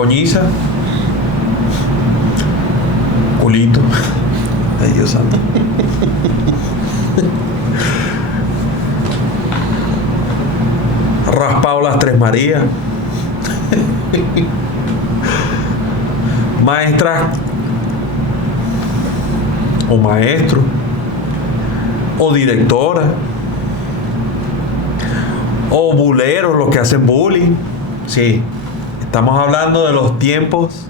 Coñiza. Culito. Ay, Dios santo. Raspado las Tres Marías. Maestra o maestro o directora o buleros, los que hacen bullying. Sí, estamos hablando de los tiempos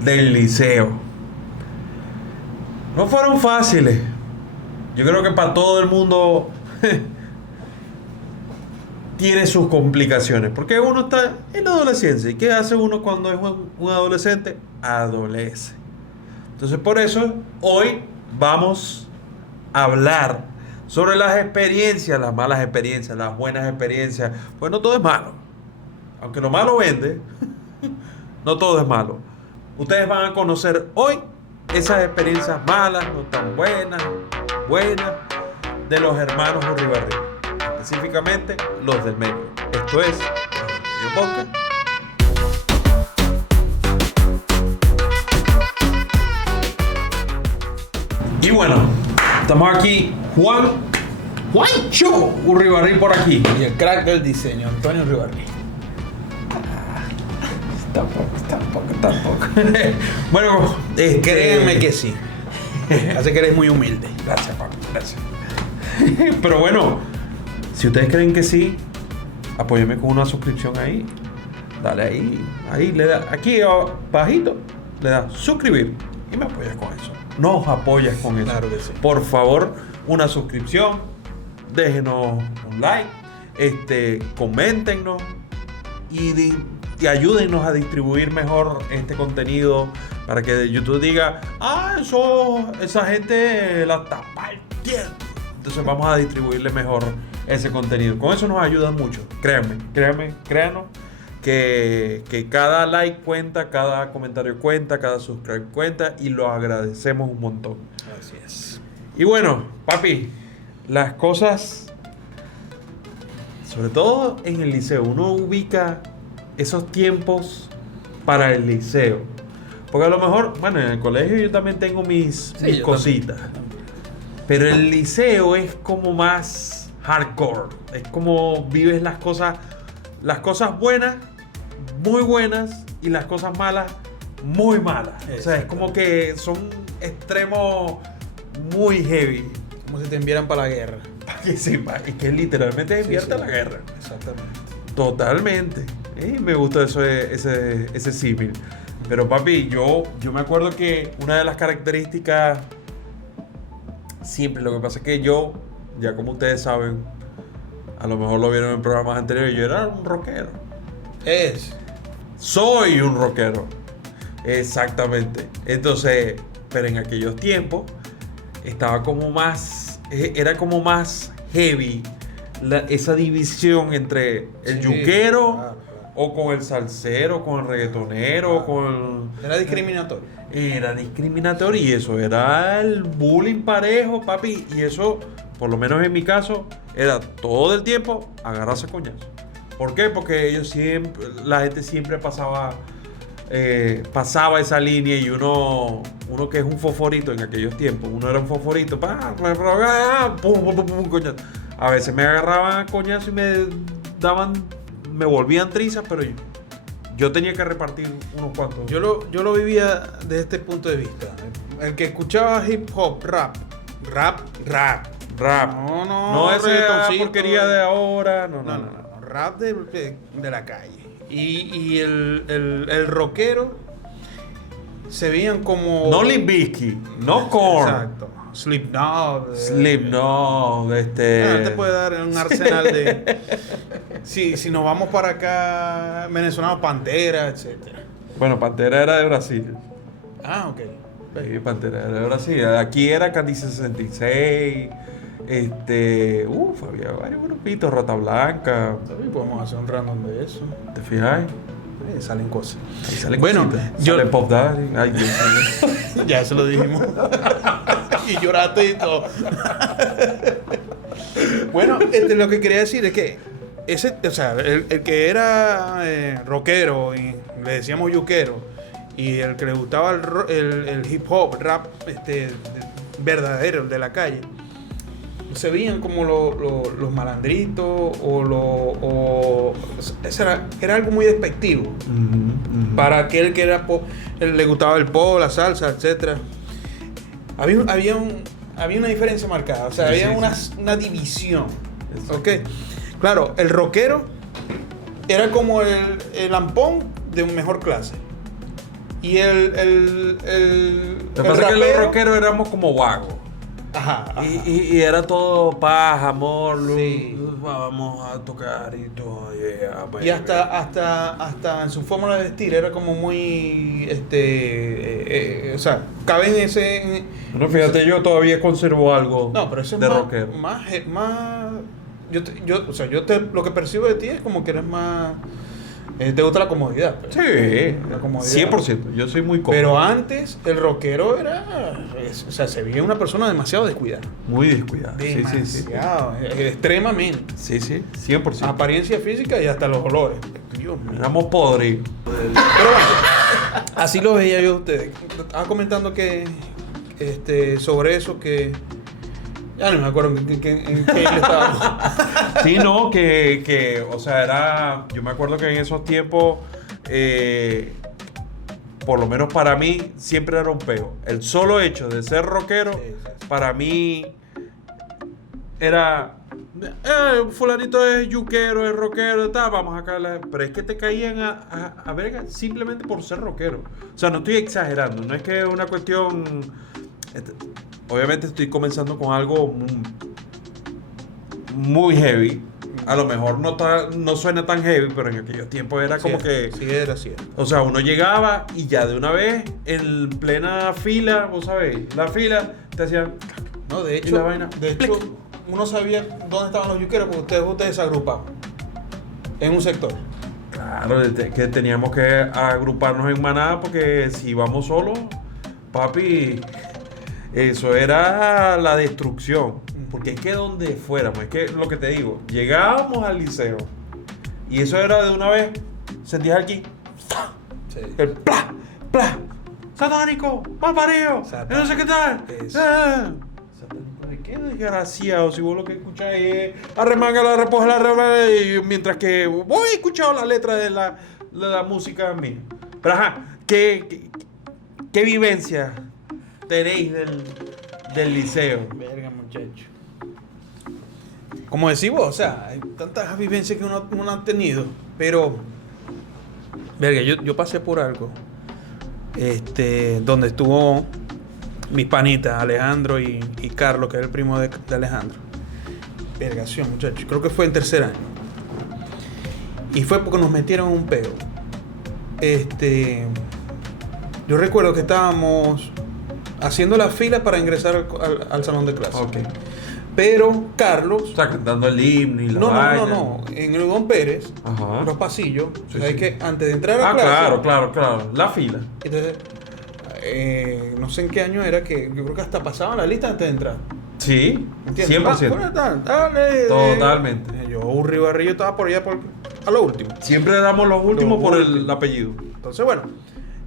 del liceo. No fueron fáciles. Yo creo que para todo el mundo tiene sus complicaciones, porque uno está en la adolescencia. ¿Y qué hace uno cuando es un adolescente? Adolece. Entonces, por eso hoy vamos a hablar sobre las experiencias, las malas experiencias, las buenas experiencias. Pues no todo es malo. Aunque lo malo vende, no todo es malo. Ustedes van a conocer hoy esas experiencias malas, no tan buenas, de los hermanos Urribarri. Específicamente los del medio. Esto es Medio Podcast. Y bueno, estamos aquí Juancho Urribarri por aquí. Y el crack del diseño, Antonio Urribarri. Tampoco. Bueno, créeme que sí. Hace que eres muy humilde. Gracias, Paco, gracias. Pero bueno, si ustedes creen que sí, apóyenme con una suscripción ahí. Dale ahí le da, aquí bajito, le da suscribir y me apoyas con eso. Nos apoyas con eso. Claro que sí. Por favor, una suscripción, déjenos un like, coméntenos y ayúdennos a distribuir mejor este contenido para que YouTube diga, esa gente la está partiendo. Entonces vamos a distribuirle mejor ese contenido. Con eso nos ayuda mucho. Créanos que cada like cuenta, cada comentario cuenta, cada subscribe cuenta y lo agradecemos un montón. Así es. Y bueno, papi, las cosas, sobre todo en el liceo, uno ubica esos tiempos para el liceo. Porque a lo mejor, bueno, en el colegio yo también tengo mis cositas. Pero el liceo es como más hardcore. Es como vives las cosas buenas, muy buenas, y las cosas malas, muy malas. O sea, es como que son extremos muy heavy. Como si te enviaran para la guerra. Para que sepa, es que literalmente enviarte a la guerra. Exactamente. Totalmente. Me gusta eso, ese símil. Pero papi, yo me acuerdo que una de las características, siempre, lo que pasa es que yo, ya como ustedes saben, a lo mejor lo vieron en programas anteriores, yo era un rockero. Soy un rockero. Exactamente. Entonces, pero en aquellos tiempos estaba como más, era como más heavy esa división entre el yuquero, claro. O con el salsero, con el reggaetonero, con... Era discriminatorio. Era discriminatorio y eso era el bullying parejo, papi. Y eso, por lo menos en mi caso, era todo el tiempo agarrarse coñazo. ¿Por qué? Porque la gente siempre pasaba esa línea y uno que es un fosforito en aquellos tiempos, uno era un fosforito, pum, coñazo. A veces me agarraban a coñazo y me volvían trizas, pero yo tenía que repartir unos cuantos. Yo lo vivía desde este punto de vista. El que escuchaba hip hop, rap. No esa porquería de ahora. No. Rap de la calle. Y el rockero se veían como... No Limp Bizkit, no Korn. Exacto. Slipknot. No te puede dar un arsenal de... si nos vamos para acá, venezolanos, Pantera, etcétera. Bueno, Pantera era de Brasil. Ok. Sí, Pantera era de Brasil. Aquí era Candice 66. Había varios grupitos, Rata Blanca. Sí, podemos hacer un random de eso. ¿Te fijas? Salen cosas. Ahí salen bueno, cositas. Sale Pop Daddy. Ay, Dios mío. Ya se lo dijimos. Y lloraste y todo. Bueno, lo que quería decir es que el que era rockero y le decíamos yuquero, y el que le gustaba el hip hop, rap verdadero, el de la calle, se veían como los malandritos eso era algo muy despectivo para aquel que era le gustaba el pop, la salsa, etcétera. Había una diferencia marcada, o sea, Sí, había sí. una división. Exacto. ¿Ok? Claro, el rockero era como el ampón de mejor clase. Y el Lo que pasa es que los rockeros éramos como vagos. Ajá. Y era todo paz, amor, luz, Sí. vamos a tocar y todo. Yeah, baby. Y hasta en su forma de vestir era como muy, o sea, cabe en ese... Bueno, fíjate, yo todavía conservo algo No, pero eso es de más, rockero. más lo que percibo de ti es como que eres más, te gusta la comodidad. Pues. Sí, La comodidad. 100%. Yo soy muy cómodo. Pero antes el rockero o sea, se veía una persona demasiado descuidada. Muy descuidado. Demasiado, extremadamente. Sí, sí, 100%. Apariencia física y hasta los olores. Dios mío. Éramos podridos. Pero bueno, así lo veía yo a ustedes. Estaba comentando que sobre eso que ya no me acuerdo en qué estaba. Sí, no, o sea, yo me acuerdo que en esos tiempos, por lo menos para mí, siempre era un peo. El solo hecho de ser rockero, Sí, sí, sí. para mí, era, fulanito es yuquero, es rockero, tal, vamos acá. Pero es que te caían a verga simplemente por ser rockero. O sea, no estoy exagerando, no es que es una cuestión... Obviamente estoy comenzando con algo muy heavy. A lo mejor no suena tan heavy, pero en aquellos tiempos era como que... Sí, era cierto. O sea, uno llegaba y ya de una vez, en plena fila, vos sabés, la fila, te hacían... No, de Y hecho, la vaina. uno sabía dónde estaban los yuqueros porque ustedes se agrupaban en un sector. Claro, que teníamos que agruparnos en manada porque si íbamos solos, papi, eso era la destrucción. Porque es que donde fuéramos, es que lo que te digo, llegábamos al liceo y eso era de una vez, sentías aquí, Sí. el pla, pla, satánico, mal parido, no sé qué tal. Eso. Satánico, ¿de qué desgraciado? Si vos lo que escucháis es arremángala, recoge la y mientras que vos he escuchado la letra de la música mía. Pero ajá, ¿qué vivencia tenéis del liceo? Verga, muchacho. Como decís vos, o sea, hay tantas vivencias que uno ha tenido, pero... Verga, yo pasé por algo. Donde estuvo mis panitas, Alejandro y Carlos, que es el primo de Alejandro. Vergación, muchachos. Creo que fue en tercer año. Y fue porque nos metieron un peo. Yo recuerdo que estábamos haciendo la fila para ingresar al salón de clase. Ok. Pero Carlos... O sea, cantando el himno y la vaina. No. En el Udón Pérez, Ajá. los pasillos, Sí, hay sí. que antes de entrar a clase... Claro. La fila. Entonces, no sé en qué año era que yo creo que hasta pasaban la lista antes de entrar. Sí, ¿Entiendes? 100%. Bueno, dale. Totalmente. Yo, Urri Barrillo, estaba por allá a lo último. Siempre damos los últimos Los por últimos. el apellido. Entonces, bueno,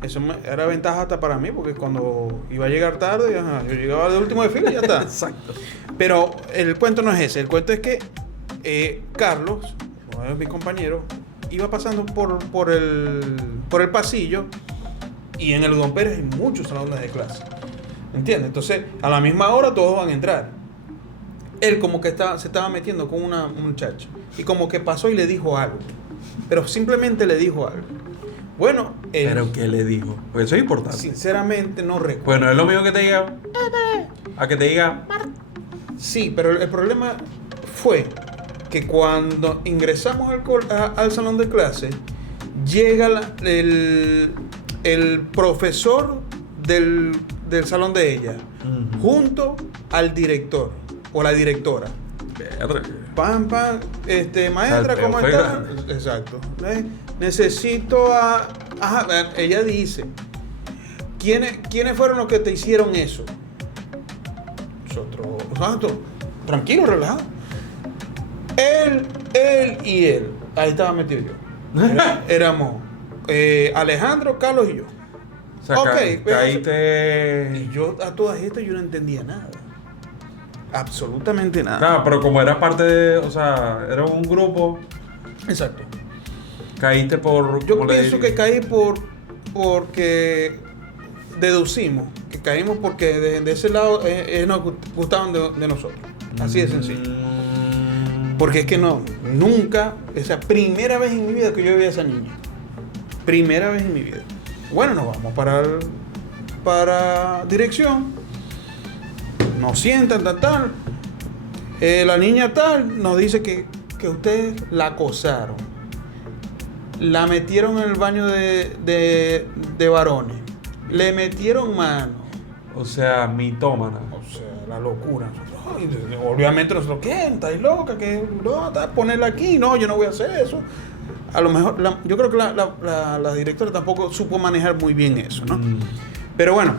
eso era ventaja hasta para mí, porque cuando iba a llegar tarde, ajá, yo llegaba de último de fila y ya está. Exacto. Pero el cuento no es ese. El cuento es que Carlos, uno de mis compañeros, iba pasando por el pasillo y en el Udón Pérez hay muchos salones de clase. ¿Entiendes? Entonces, a la misma hora todos van a entrar. Él como que se estaba metiendo con una muchacha y como que pasó y le dijo algo. Pero simplemente le dijo algo. Bueno, él, Pero ¿qué le dijo? Pues eso es importante. sinceramente no recuerdo. Bueno, es lo mismo que te diga. A que te diga. Sí, pero el problema fue que cuando ingresamos al salón de clase, llega el profesor del salón de ella, Ujú. junto al director o la directora. Verga. Pam, pam, maestra, O sea, el ¿cómo peo fue está? grande. Exacto. Necesito a... Ajá, ella dice, ¿quiénes fueron los que te hicieron eso? Nosotros, tranquilo, relajado. Él y él. Ahí estaba metido yo. Éramos Alejandro, Carlos y yo. O sea, Ok, caíste... Y yo a todas estas yo no entendía nada. Absolutamente nada. Claro, pero como eras parte de... O sea, era un grupo, Exacto. caíste por... Yo ¿cómo le pienso diría? que caí porque deducimos que caímos porque de ese lado nos gustaban de nosotros. Así de sencillo. Porque es que nunca, esa primera vez en mi vida que yo vi a esa niña. Primera vez en mi vida. Bueno, nos vamos para dirección. Nos sientan, tal. La niña tal nos dice que ustedes la acosaron. La metieron en el baño de varones. Le metieron mano. O sea, mitómana. O sea, la locura. Ay, obviamente nosotros, ¿qué? ¿Estáis loca? ¿Qué? No, ponerla aquí. No, yo no voy a hacer eso. A lo mejor, yo creo que la directora tampoco supo manejar muy bien eso, ¿no? Pero bueno,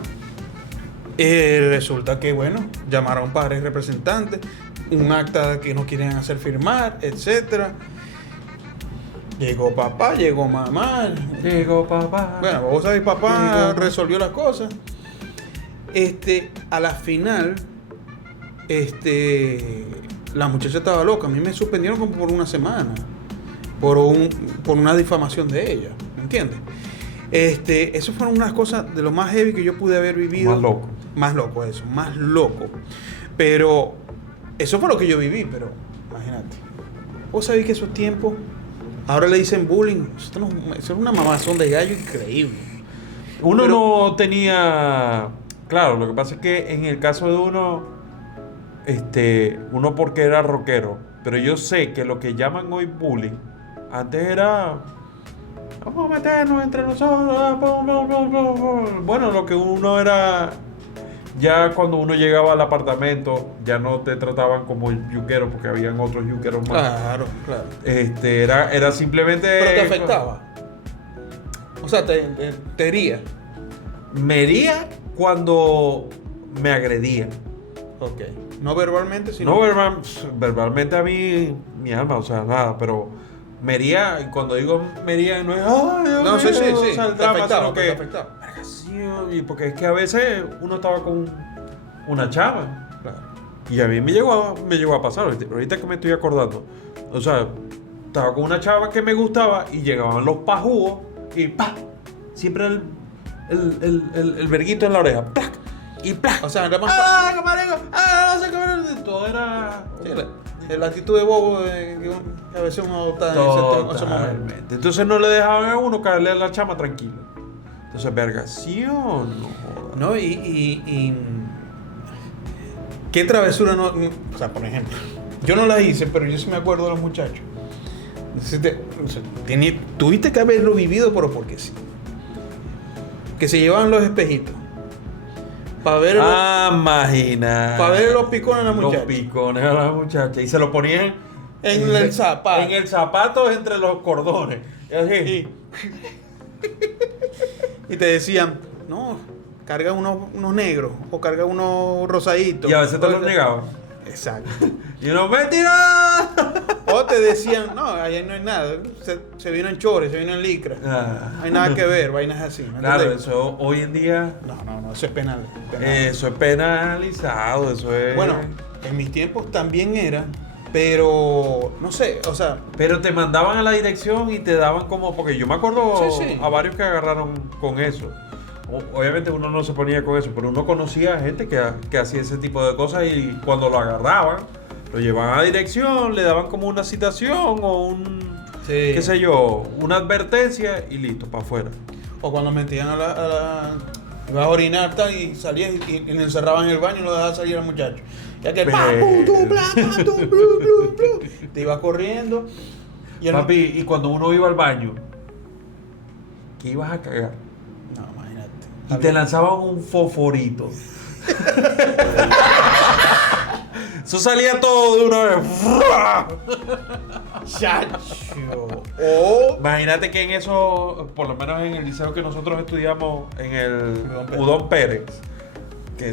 resulta que, bueno, llamaron padres representantes, un acta que no quieren hacer firmar, etcétera. Llegó papá, llegó mamá. Llegó papá. Bueno, vos sabés, papá Llegó. resolvió las cosas. A la final, la muchacha estaba loca. A mí me suspendieron como por una semana. Por una difamación de ella. ¿Me entiendes? Eso fueron unas cosas de lo más heavy que yo pude haber vivido. Más loco. Más loco eso, más loco. Pero eso fue lo que yo viví, pero imagínate. Vos sabés que esos tiempos, ahora le dicen bullying. Eso es una mamazón de gallo increíble. Uno Pero- no tenía... Claro, lo que pasa es que en el caso de uno, uno porque era rockero, pero yo sé que lo que llaman hoy bullying, antes era... Vamos a meternos entre nosotros. Bueno, lo que uno era... Ya cuando uno llegaba al apartamento, ya no te trataban como yuquero, porque habían otros yuqueros más. Claro, claro. Era simplemente... Pero te afectaba. O sea, te hería. Me hería cuando me agredían. Ok. No verbalmente, sino. No verbalmente a mí, mi alma, o sea, nada, pero me hería, y cuando digo me hería, no es, ay, Dios No, sí, mío, sí, o sí. sea, el Te drama, afectaba, sino te que, afectaba. verga, sí, y porque es que a veces uno estaba con una chava, Claro. y a mí me llegó a pasar, ahorita que me estoy acordando, o sea, estaba con una chava que me gustaba, y llegaban los pajúos, y ¡pa! Siempre el verguito en la oreja, ¡plac! Y ¡plac! O sea, era más. ¡Ah, camarico! ¡Ah, no sé qué! Todo era... Sí, la actitud de bobo que a veces uno adopta en ese momento. Totalmente. Entonces no le dejaban a uno caerle a la chama tranquilo. Entonces, verga, ¿sí o no? ¿No? Y ¿qué travesura no? O sea, por ejemplo, yo no la hice, pero yo sí me acuerdo de los muchachos. Tuviste que haberlo vivido, pero porque sí. Que se llevaban los espejitos. Para ver, Imagina. para ver los picones a la Los muchacha. picones a la muchacha. Y se lo ponían En el zapato. En el zapato entre los cordones. Y así. Y te decían, no, carga unos negros o carga unos rosaditos. Y a veces te los negaban. Exacto. Y uno, ¡mentira! O te decían, no, allá no hay nada. Se vino en chores, se vino en licra. No hay nada que ver, vainas así. ¿me Claro, entiendes? eso hoy en día, No, eso es penal. eso es penalizado, eso es... Bueno, en mis tiempos también era, pero no sé, o sea, Pero te mandaban a la dirección y te daban como... Porque yo me acuerdo Sí. a varios que agarraron con eso. Obviamente uno no se ponía con eso, pero uno conocía a gente que hacía ese tipo de cosas y cuando lo agarraban, lo llevaban a la dirección, le daban como una citación o qué sé yo, una advertencia y listo, para afuera. o cuando metían ibas a orinar tal, y salías y le encerraban en el baño y lo dejaban salir al muchacho. Ya que te ibas corriendo. Y Papi, y cuando uno iba al baño, que ibas a cagar, no, imagínate. y te lanzaban un fosforito. Eso salía todo de una vez. Chacho. O Imagínate que en eso, por lo menos en el liceo que nosotros estudiamos, en el Udón Pérez. Udón Pérez, que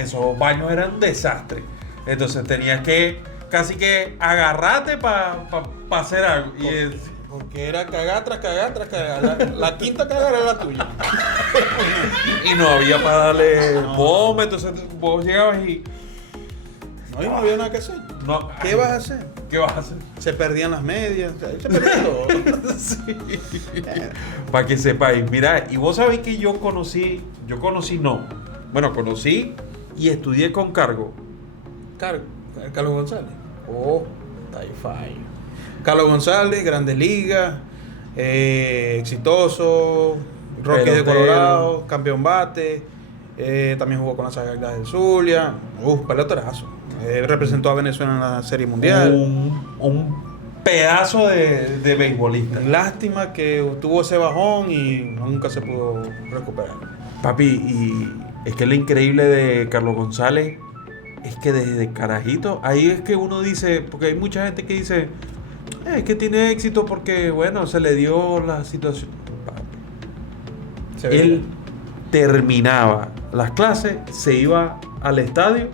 esos baños eran un desastre. Entonces tenías que casi que agarrarte para hacer algo. Y Porque era cagar tras cagar tras cagar. La quinta cagar era la tuya. Y no había para darle vómito. Entonces vos llegabas y... No, y no había nada que hacer. No, ¿Qué vas a hacer? ¿Qué vas a hacer? Se perdían las medias. O sea, se perdía todo. Sí. Para que sepáis. Mira, y vos sabéis que yo conocí no. Bueno, conocí y estudié con cargo. Carlos González. Oh, Taifai. Carlos González, Grandes Ligas, exitoso, Rocky de Pelotero. Colorado, campeón bate, también jugó con las Águilas del Zulia, peloterazo. Representó a Venezuela en la Serie Mundial. Un pedazo de beisbolista. Lástima que tuvo ese bajón y nunca se pudo recuperar. Papi, y es que lo increíble de Carlos González es que desde carajito, ahí es que uno dice, porque hay mucha gente que dice, es que tiene éxito porque, bueno, se le dio la situación. Papi, él terminaba las clases, se iba al estadio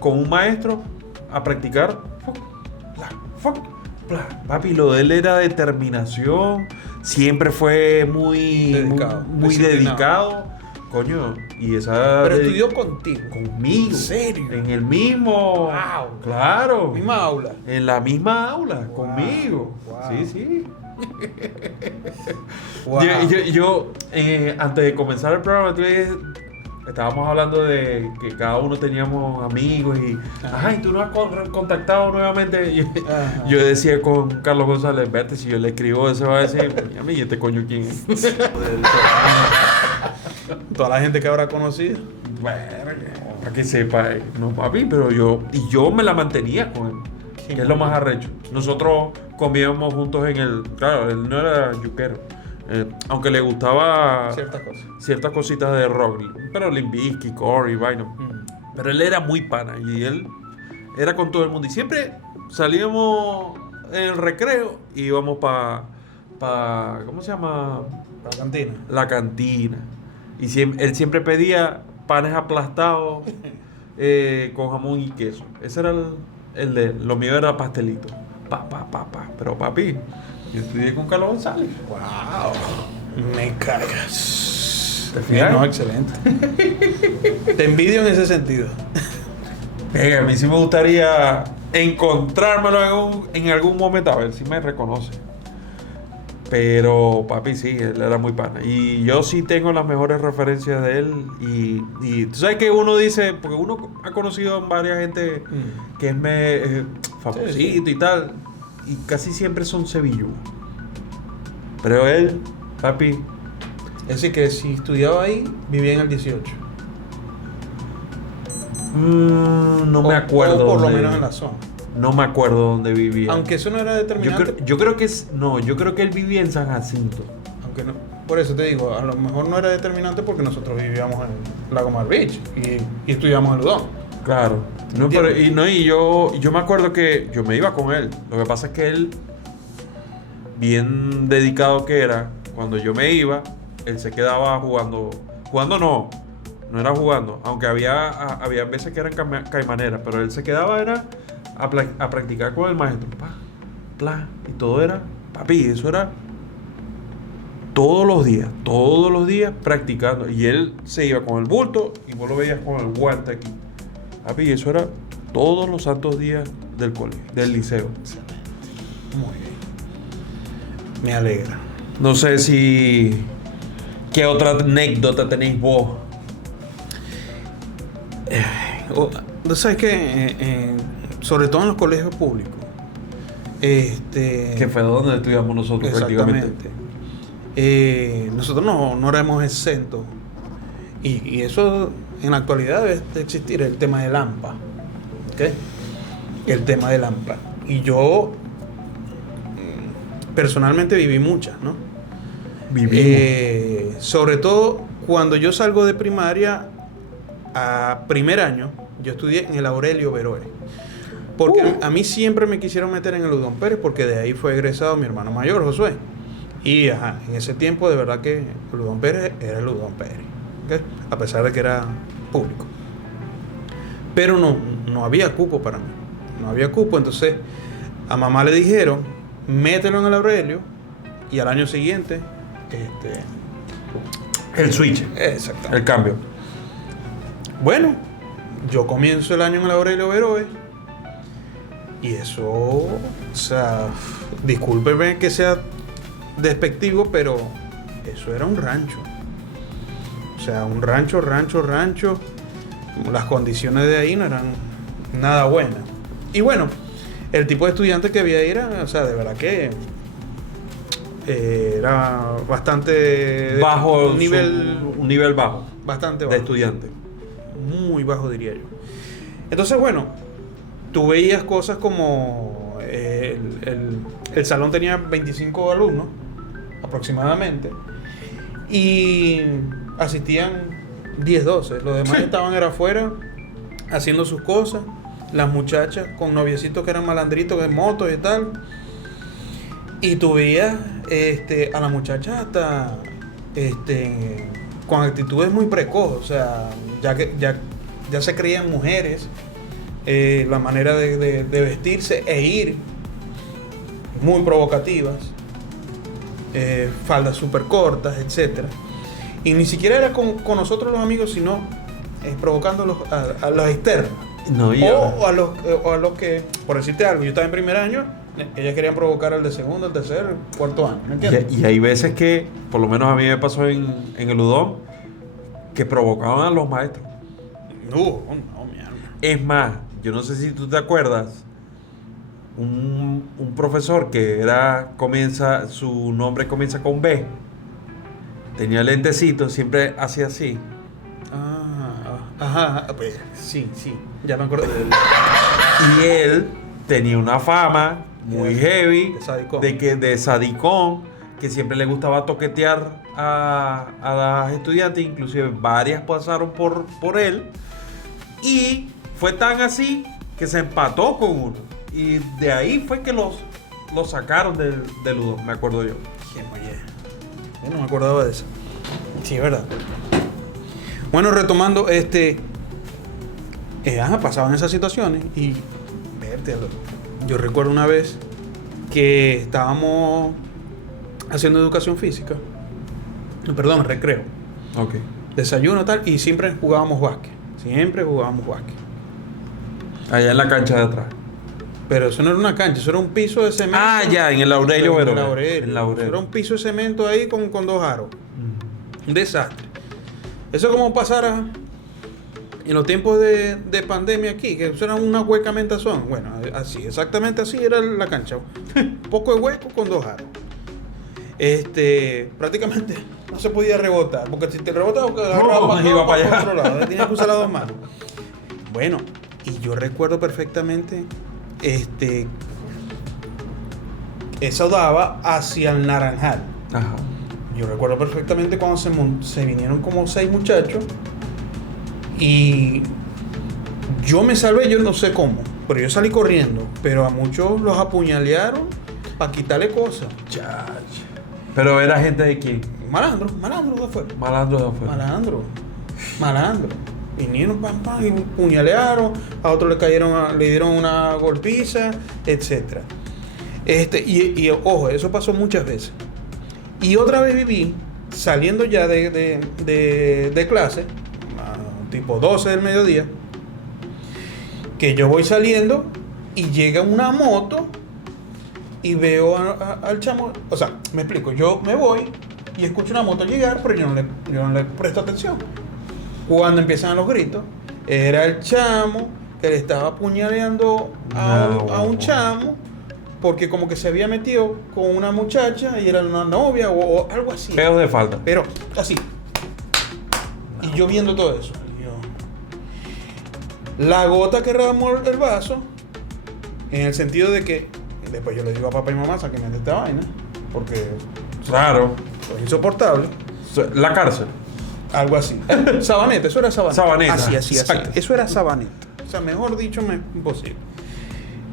con un maestro a practicar. Papi, lo de él era determinación, siempre fue muy dedicado. Coño, y esa... Pero estudió contigo. Conmigo. ¿En serio? En el mismo... Wow. Claro. Misma aula. En la misma aula, Wow. Conmigo. Wow. Sí. Wow. Yo antes de comenzar el programa, estábamos hablando de que cada uno teníamos amigos y... Ajá, y tú no has contactado nuevamente. Yo decía con Carlos González, vete, si yo le escribo, ese va a decir, a mí, ¿y este coño quién es? Toda la gente que habrá conocido. Para que sepa, no papi, pero yo me la mantenía con él, que es lo más arrecho. Nosotros comíamos juntos en el, claro, él no era yuquero, aunque le gustaba ciertas cositas de rock, pero Limp Bizkit, Corey, vaina. Pero él era muy pana y él era con todo el mundo y siempre salíamos en el recreo y íbamos para ¿cómo se llama? La cantina. La cantina. Y él siempre pedía panes aplastados con jamón y queso. Ese era el de él. Lo mío era pastelito. Pero papi, yo estudié con Carlos González. Wow. Me cagas. ¿Te fijas? No, excelente. Te envidio en ese sentido. A mí sí me gustaría encontrármelo en algún momento. A ver si me reconoce. Pero papi sí, él era muy pana. Y yo sí tengo las mejores referencias de él. Y tú sabes que uno dice, porque uno ha conocido a varias gente que es famosito y tal. Y casi siempre son sevilludos. Pero él, papi. Es decir, que si estudiaba ahí, vivía en el 18. No me acuerdo. O por lo menos en la zona. No me acuerdo dónde vivía. Aunque eso no era determinante. Yo creo que él vivía en San Jacinto. Aunque no, por eso te digo, a lo mejor no era determinante porque nosotros vivíamos en Lago Mar Beach y estudiábamos en Ludón. Claro. No, pero, yo me acuerdo que yo me iba con él. Lo que pasa es que él, bien dedicado que era, cuando yo me iba, él se quedaba jugando. Jugando no era jugando. Aunque había veces que eran caimaneras, pero él se quedaba era a practicar con el maestro. Y todo era, papi, eso era todos los días practicando. Y él se iba con el bulto y vos lo veías con el guante aquí. Papi, eso era todos los santos días del colegio, del liceo. Excelente. Muy bien. Me alegra. No sé si... ¿Qué otra anécdota tenéis vos? ¿Tú sabes que sobre todo en los colegios públicos, Que fue donde estudiamos nosotros prácticamente. Nosotros no éramos exentos. Y eso en la actualidad debe de existir, el tema del AMPA. ¿Okay? El tema del AMPA. Y yo personalmente viví muchas, ¿no? Sobre todo cuando yo salgo de primaria a primer año, yo estudié en el Aurelio Beroe. Porque a mí siempre me quisieron meter en el Udón Pérez porque de ahí fue egresado mi hermano mayor, Josué. Y en ese tiempo de verdad que el Udón Pérez era el Udón Pérez, ¿okay? A pesar de que era público. Pero no había cupo para mí. No había cupo, entonces a mamá le dijeron, mételo en el Aurelio y al año siguiente, El switch. exacto. El cambio. Bueno, yo comienzo el año en el Aurelio Veroe y eso, o sea, discúlpeme que sea despectivo, pero eso era un rancho. O sea, un rancho. Las condiciones de ahí no eran nada buenas. Y bueno, el tipo de estudiante que había ahí era, o sea, de verdad que era bastante Bajo. un nivel Un nivel bajo. bastante De bajo. estudiante. Muy bajo, diría yo. Entonces, bueno, tú veías cosas como el salón tenía 25 alumnos aproximadamente y asistían 10, 12. Los demás estaban era afuera haciendo sus cosas. Las muchachas con noviecitos que eran malandritos en motos y tal. Y tú veías a las muchachas hasta con actitudes muy precoces. O sea, ya se creían mujeres. La manera de vestirse e ir muy provocativas. Faldas súper cortas, etcétera. Y ni siquiera era con nosotros los amigos, sino provocando a los externos. No, O a los que, por decirte algo, yo estaba en primer año, ellas querían provocar al de segundo, el tercer, el cuarto año. ¿Me entiendes? Y hay veces que, por lo menos a mí me pasó en el Udón, que provocaban a los maestros. No, mi alma. Es más, yo no sé si tú te acuerdas, un profesor que su nombre comienza con B, tenía lentecitos, siempre hacía así. Ajá, pues, sí, ya me acuerdo de él. Y él tenía una fama muy heavy De sadicón. de sadicón, que siempre le gustaba toquetear a las estudiantes, inclusive varias pasaron por él, y fue tan así que se empató con uno, y de ahí fue que los sacaron del Udón, me acuerdo yo. Yo no me acordaba de eso. Sí, es verdad. Bueno, retomando, pasaban esas situaciones y vértelo. Yo recuerdo una vez que estábamos haciendo educación física, recreo, Ok. desayuno tal, y siempre jugábamos básquet. Allá en la cancha de atrás. Pero eso no era una cancha, eso era un piso de cemento. Ah, ya, en el Aurelio En el Veroe. Aurelio. En el Aurelio. Eso era un piso de cemento ahí con 2 aros. Un desastre. Eso es como pasara en los tiempos de pandemia aquí, que eso era una huecamentación. Bueno, así, exactamente así era la cancha. Un poco de hueco con 2 aros. Prácticamente no se podía rebotar, porque si te rebotaba, iba para allá. otro lado, tenías que usar las 2 manos. Bueno, y yo recuerdo perfectamente, eso daba hacia el Naranjal. Ajá. Yo recuerdo perfectamente cuando se vinieron como 6 muchachos y yo me salvé, yo no sé cómo, pero yo salí corriendo, pero a muchos los apuñalearon para quitarle cosas. Chach. Pero era gente de quién? Malandro de afuera. Malandro de afuera. Malandro. Vinieron, pam, y puñalearon, a otros le dieron una golpiza, etc. Y ojo, eso pasó muchas veces. Y otra vez viví, saliendo ya de clase, tipo 12 del mediodía, que yo voy saliendo y llega una moto y veo al chamo. O sea, me explico, yo me voy y escucho una moto llegar, pero yo no le presto atención. Cuando empiezan los gritos, era el chamo que le estaba apuñaleando a un chamo, porque como que se había metido con una muchacha y era una novia o algo así. Peos de falta. Pero así. Y yo viendo todo eso. La gota que derramó el vaso, en el sentido de que después yo le digo a papá y mamá, sáquenme de esta vaina, porque Claro. es insoportable. La cárcel. Algo así. Sabaneta, eso era Sabaneta. Sabaneta. Así. Exacto. Eso era Sabaneta. O sea, mejor dicho, imposible.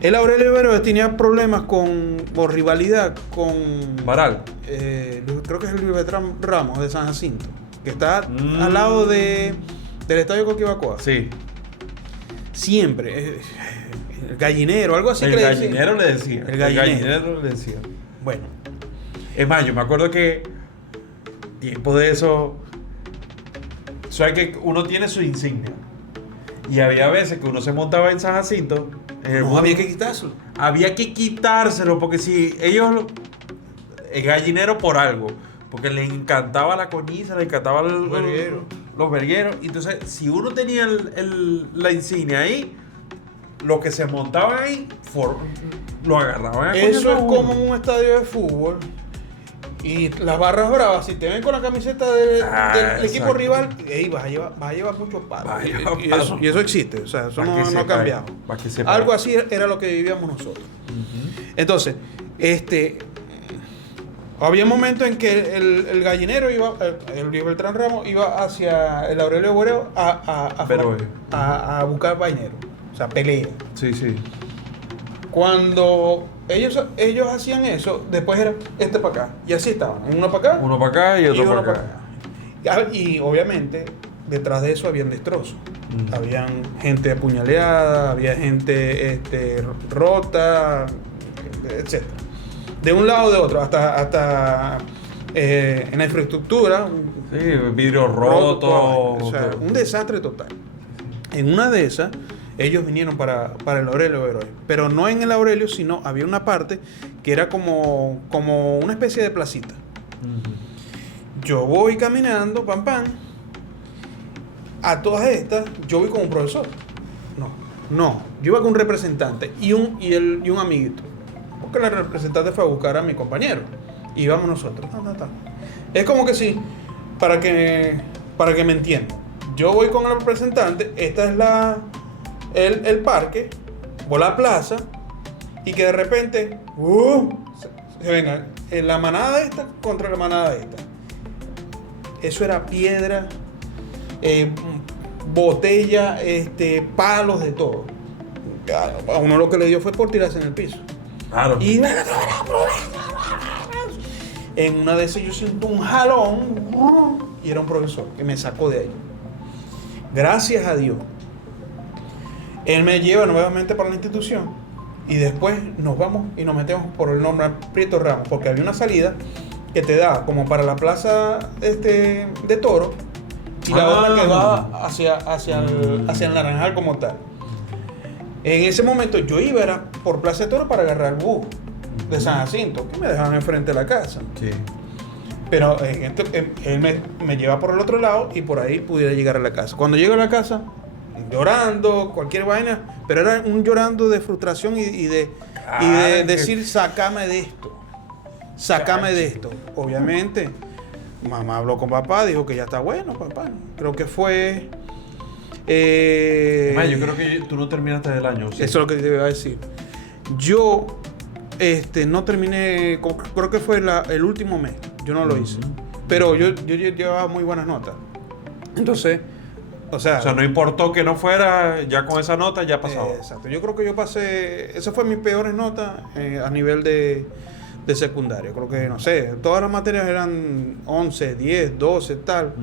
El Aurelio Veroe tenía problemas o rivalidad con... Varal. Creo que es el Luis Bertrán Ramos de San Jacinto, que está al lado del estadio Coquibacoa. Sí. Siempre. El gallinero, algo así. El que le gallinero decían. le decía. El gallinero. Le decía. Bueno. Es más, yo me acuerdo que tiempo de eso, sabes que uno tiene su insignia. Y había veces que uno se montaba en San Jacinto. No había que quitárselo. Había que quitárselo porque si ellos, el gallinero por algo, porque les encantaba la coñiza, les encantaba los vergueros. Entonces, si uno tenía la insignia ahí, los que se montaban ahí lo agarraban. Eso es como en un estadio de fútbol. Y las barras bravas, si te ven con la camiseta del equipo rival, vas a llevar muchos palos. Y eso existe, o sea, eso no ha cambiado. Algo así era lo que vivíamos nosotros. Entonces, había momentos en que el gallinero iba, el Beltrán Ramos iba hacia el Aurelio Boreo a buscar vainero, o sea, pelea. Sí, sí. Cuando ellos hacían eso, después era para acá. Y así estaban. Uno para acá. Uno para acá y otro uno para acá. Y obviamente, detrás de eso habían destrozos. Habían gente apuñaleada, había gente rota, etc. De un lado o de otro, hasta en la infraestructura. Sí, vidrios rotos. O sea, un desastre total. En una de esas, ellos vinieron para el Aurelio Veroy. Pero no en el Aurelio, sino había una parte que era como una especie de placita. Yo voy caminando, pam. A todas estas, yo voy con un profesor. No. Yo iba con un representante y un amiguito. Porque el representante fue a buscar a mi compañero. Y íbamos nosotros. Es como que sí, para que me entiendan. Yo voy con el representante, esta es el parque, o la plaza, y que de repente se venga la manada esta contra la manada esta. Eso era piedra, botella, palos, de todo. A uno lo que le dio fue por tirarse en el piso. Claro. Y en una de esas yo siento un jalón y era un profesor que me sacó de ahí. Gracias a Dios. Él me lleva nuevamente para la institución y después nos vamos y nos metemos por el nombre Prieto Ramos, porque había una salida que te da como para la plaza de Toro y la otra que va hacia el Naranjal como tal. En ese momento yo era por Plaza de Toro para agarrar el bus de San Jacinto, que me dejaban enfrente de la casa. Sí. Pero él me lleva por el otro lado y por ahí pudiera llegar a la casa. Cuando llego a la casa, llorando, cualquier vaina, pero era un llorando de frustración y de decir, sácame de esto. Obviamente, mamá habló con papá, dijo que ya está bueno, papá. Creo que fue... yo creo que tú no terminaste del año. ¿Sí? Eso es lo que te iba a decir. Yo no terminé, creo que fue el último mes. Yo no lo hice. Pero yo llevaba muy buenas notas. Entonces, o sea, no importó que no fuera, ya con esa nota ya pasaba. Exacto. Yo creo que yo pasé, esa fue mis peores notas a nivel de secundario. Creo que, no sé, todas las materias eran 11, 10, 12, tal.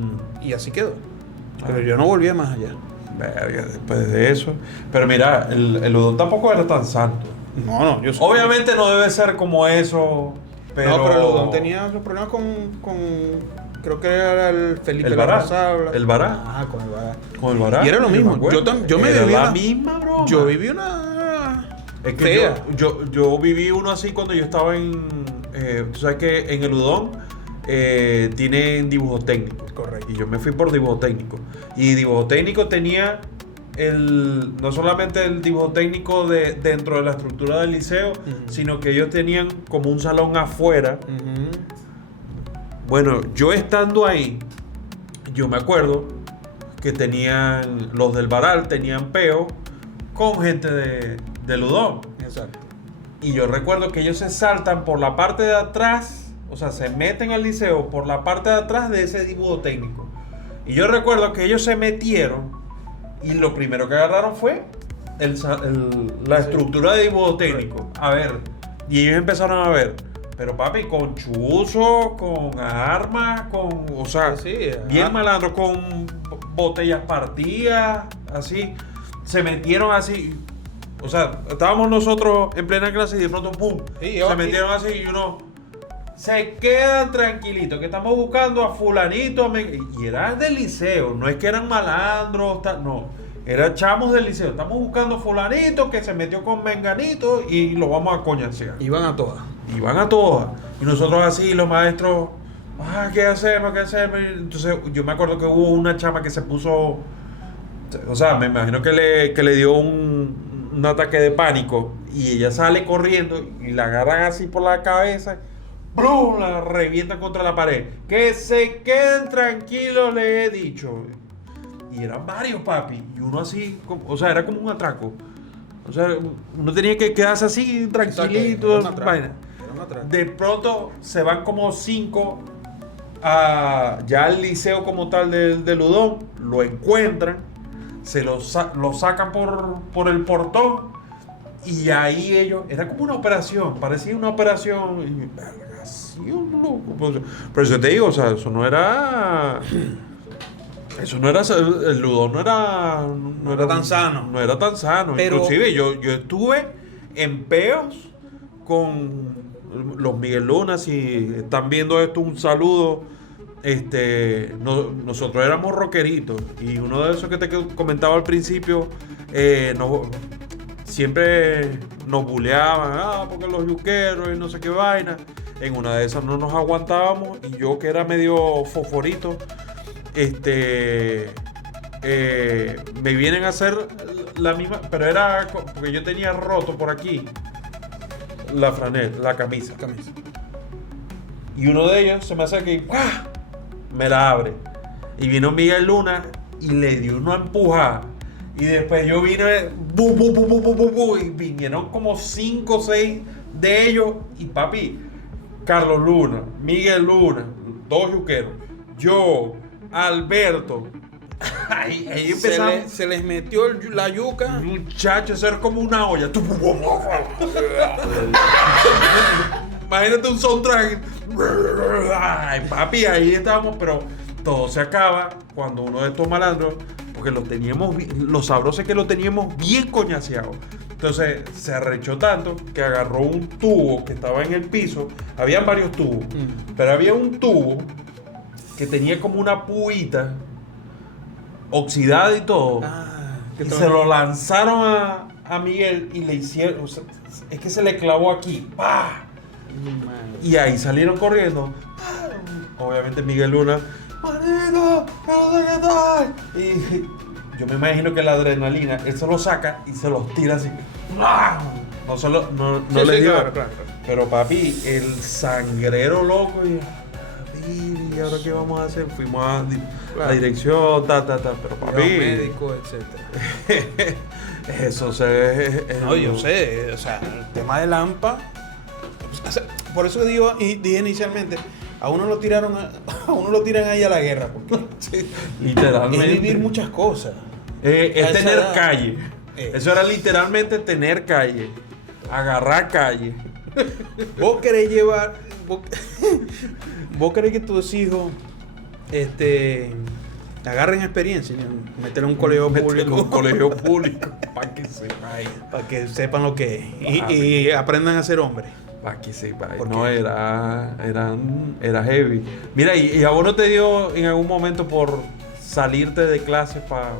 Y así quedó. Pero yo no volvía más allá. Verga, después de eso. Pero mira, el Udón tampoco era tan santo. No, yo sé. Obviamente no debe ser como eso, pero... No, pero el Udón tenía los problemas con creo que era el Felipe Larrazabla. ¿El Bará? Ah, con el Bará. Con el Bará. Y era lo mismo. Yo me viví la misma broma. Yo viví una es que fea. Yo viví uno así cuando yo estaba en... tú sabes que en el Udón tienen dibujo técnico. Correcto. Y yo me fui por dibujo técnico. Y dibujo técnico tenía no solamente el dibujo técnico dentro de la estructura del liceo, sino que ellos tenían como un salón afuera. Bueno, yo estando ahí, yo me acuerdo que tenían, los del Baral tenían peo con gente del Udón. Exacto. Y yo recuerdo que ellos se saltan por la parte de atrás, o sea, se meten al liceo por la parte de atrás de ese dibujo técnico. Y yo recuerdo que ellos se metieron y lo primero que agarraron fue la estructura de dibujo técnico. A ver, y ellos empezaron a ver, pero papi, con chuzo, con armas, o sea, bien malandro, con botellas partidas, así. Se metieron así. O sea, estábamos nosotros en plena clase y de pronto ¡pum! Sí, se metieron así y uno... se quedan tranquilitos, que estamos buscando a fulanito, y eran del liceo, no es que eran malandros, no, eran chamos del liceo, estamos buscando a fulanito que se metió con menganito y lo vamos a coñasear. Iban a todas. Iban a todas. Y nosotros así, los maestros, ¿qué hacemos? Entonces yo me acuerdo que hubo una chama que se puso, o sea, me imagino que le dio un ataque de pánico y ella sale corriendo y la agarran así por la cabeza, ¡blum!, la revientan contra la pared. Que se queden tranquilos, le he dicho. Y eran varios, papi. Y uno así, o sea, era como un atraco. O sea, uno tenía que quedarse así tranquilito. Vaina. De pronto se van como 5 ya al liceo como tal del Udón, lo encuentran, se lo sacan por el portón y ahí ellos, era como una operación, parecía una operación, y, verga, así un loco. Pero eso te digo, o sea, eso no era, el Udón no era tan sano. No era tan sano. Pero, inclusive yo estuve en peos con los Miguel Luna. Si están viendo esto, un saludo. Nosotros éramos rockeritos y uno de esos que te comentaba al principio, siempre nos buleaban, porque los yuqueros y no sé qué vaina. En una de esas no nos aguantábamos y yo, que era medio fosforito, me vienen a hacer la misma, pero era porque yo tenía roto por aquí la franela, la camisa. Y uno de ellos se me acerca y me la abre. Y vino Miguel Luna y le dio una empujada. Y después yo vine, y vinieron como 5 o 6 de ellos. Y papi, Carlos Luna, Miguel Luna, 2 yuqueros, yo, Alberto. Ahí empezamos. Se les metió la yuca. Muchachos, eso era como una olla. Imagínate un soundtrack. Ay, papi, ahí estábamos, pero todo se acaba cuando uno de estos malandros, porque los sabrosos es que lo teníamos bien coñaseado. Entonces se arrechó tanto que agarró un tubo que estaba en el piso. Habían varios tubos, pero había un tubo que tenía como una puita oxidada y todo. Y se lo lanzaron a Miguel y le hicieron, o sea, es que se le clavó aquí. ¡Pah! Y ahí salieron corriendo. Obviamente Miguel Luna, ¡manito! ¿Qué tal? Y yo me imagino que la adrenalina, él se lo saca y se los tira así. No le dio. Claro. Pero papi, el sangrero loco. ¿Y ahora qué vamos a hacer? Fuimos a la dirección, pero papi, médico, etcétera. Eso no, yo sé, o sea, el tema de Lampa, o sea, por eso dije inicialmente, a uno lo tiran ahí a la guerra, porque literalmente es vivir muchas cosas. Es tener calle. Eso era literalmente tener calle, agarrar calle. Vos querés que tus hijos agarren experiencia, meterle un colegio público. Para que sepan. Para que sepan lo que es. Y aprendan a ser hombres. Para que sepan. No, era heavy. Mira, y a vos no te dio en algún momento por salirte de clases para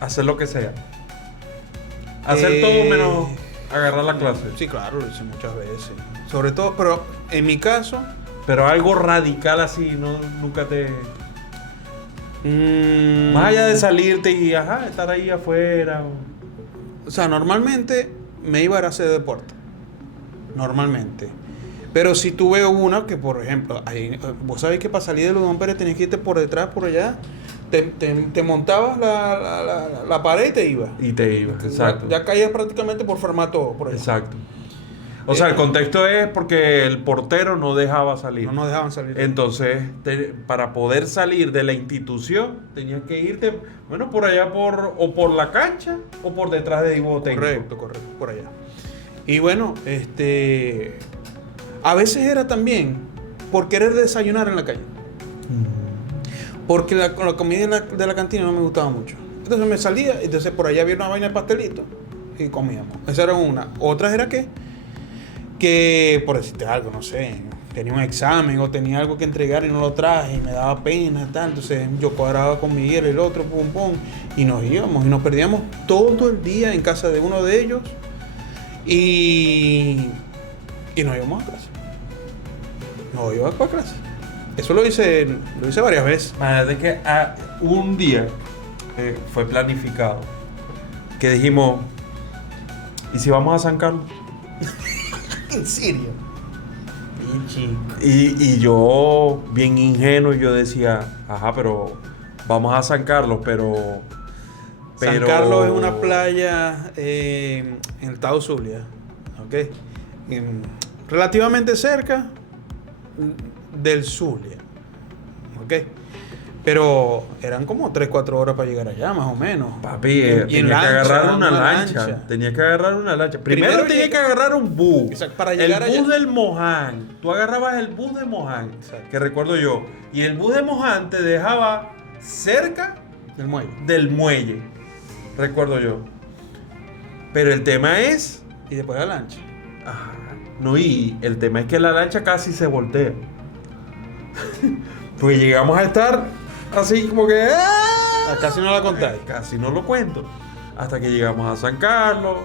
hacer lo que sea. Hacer todo menos agarrar la clase. Sí, claro, lo hice muchas veces. Sobre todo, pero en mi caso. Pero algo radical así, nunca te. Más allá de salirte y estar ahí afuera. O sea, normalmente me iba a hacer deporte. Normalmente. Pero si tú ves una que, por ejemplo, vos sabés que para salir de Udón Pérez tenías que irte por detrás, por allá. Te montabas la pared y te ibas. Exacto. Ya caías prácticamente por formato por allá. Exacto. O sea, el contexto es porque el portero no dejaba salir. No nos dejaban salir. Entonces, para poder salir de la institución, tenías que irte, bueno, por allá o por la cancha o por detrás de Divo Técnico. Correcto, por allá. Y bueno, a veces era también por querer desayunar en la calle. Porque la comida de la cantina no me gustaba mucho. Entonces me salía, entonces por allá había una vaina de pastelito y comíamos. Esa era una. Otras era que que, por decirte algo, no sé, tenía un examen o tenía algo que entregar y no lo traje y me daba pena, tal. Entonces yo cuadraba con Miguel, el otro, pum, pum, y nos íbamos y nos perdíamos todo el día en casa de uno de ellos y nos íbamos a clase. Nos íbamos para clase. Eso lo hice varias veces. Imagínate que un día fue planificado que dijimos, ¿y si vamos a San Carlos? ¿En serio? Bien chico. Y yo, bien ingenuo, yo decía, ajá, pero vamos a San Carlos, pero... San Carlos es una playa en el estado Zulia, ¿ok? Relativamente cerca del Zulia, ¿ok? Pero eran como 3-4 horas para llegar allá, más o menos. Papi, Y en tenía que lancha, agarrar una lancha. lancha. Tenía que agarrar una lancha. Primero tenía que agarrar un bus. Exacto, para llegar el bus allá. del Moján. Tú agarrabas el bus de Moján, Exacto. que recuerdo yo. Y el bus de Moján te dejaba cerca Del muelle. del muelle. Recuerdo yo. Pero el tema es... Y después la lancha. No, y el tema es que la lancha casi se voltea. Pues llegamos a estar así como que... Casi no la contáis. Casi no lo cuento. Hasta que llegamos a San Carlos,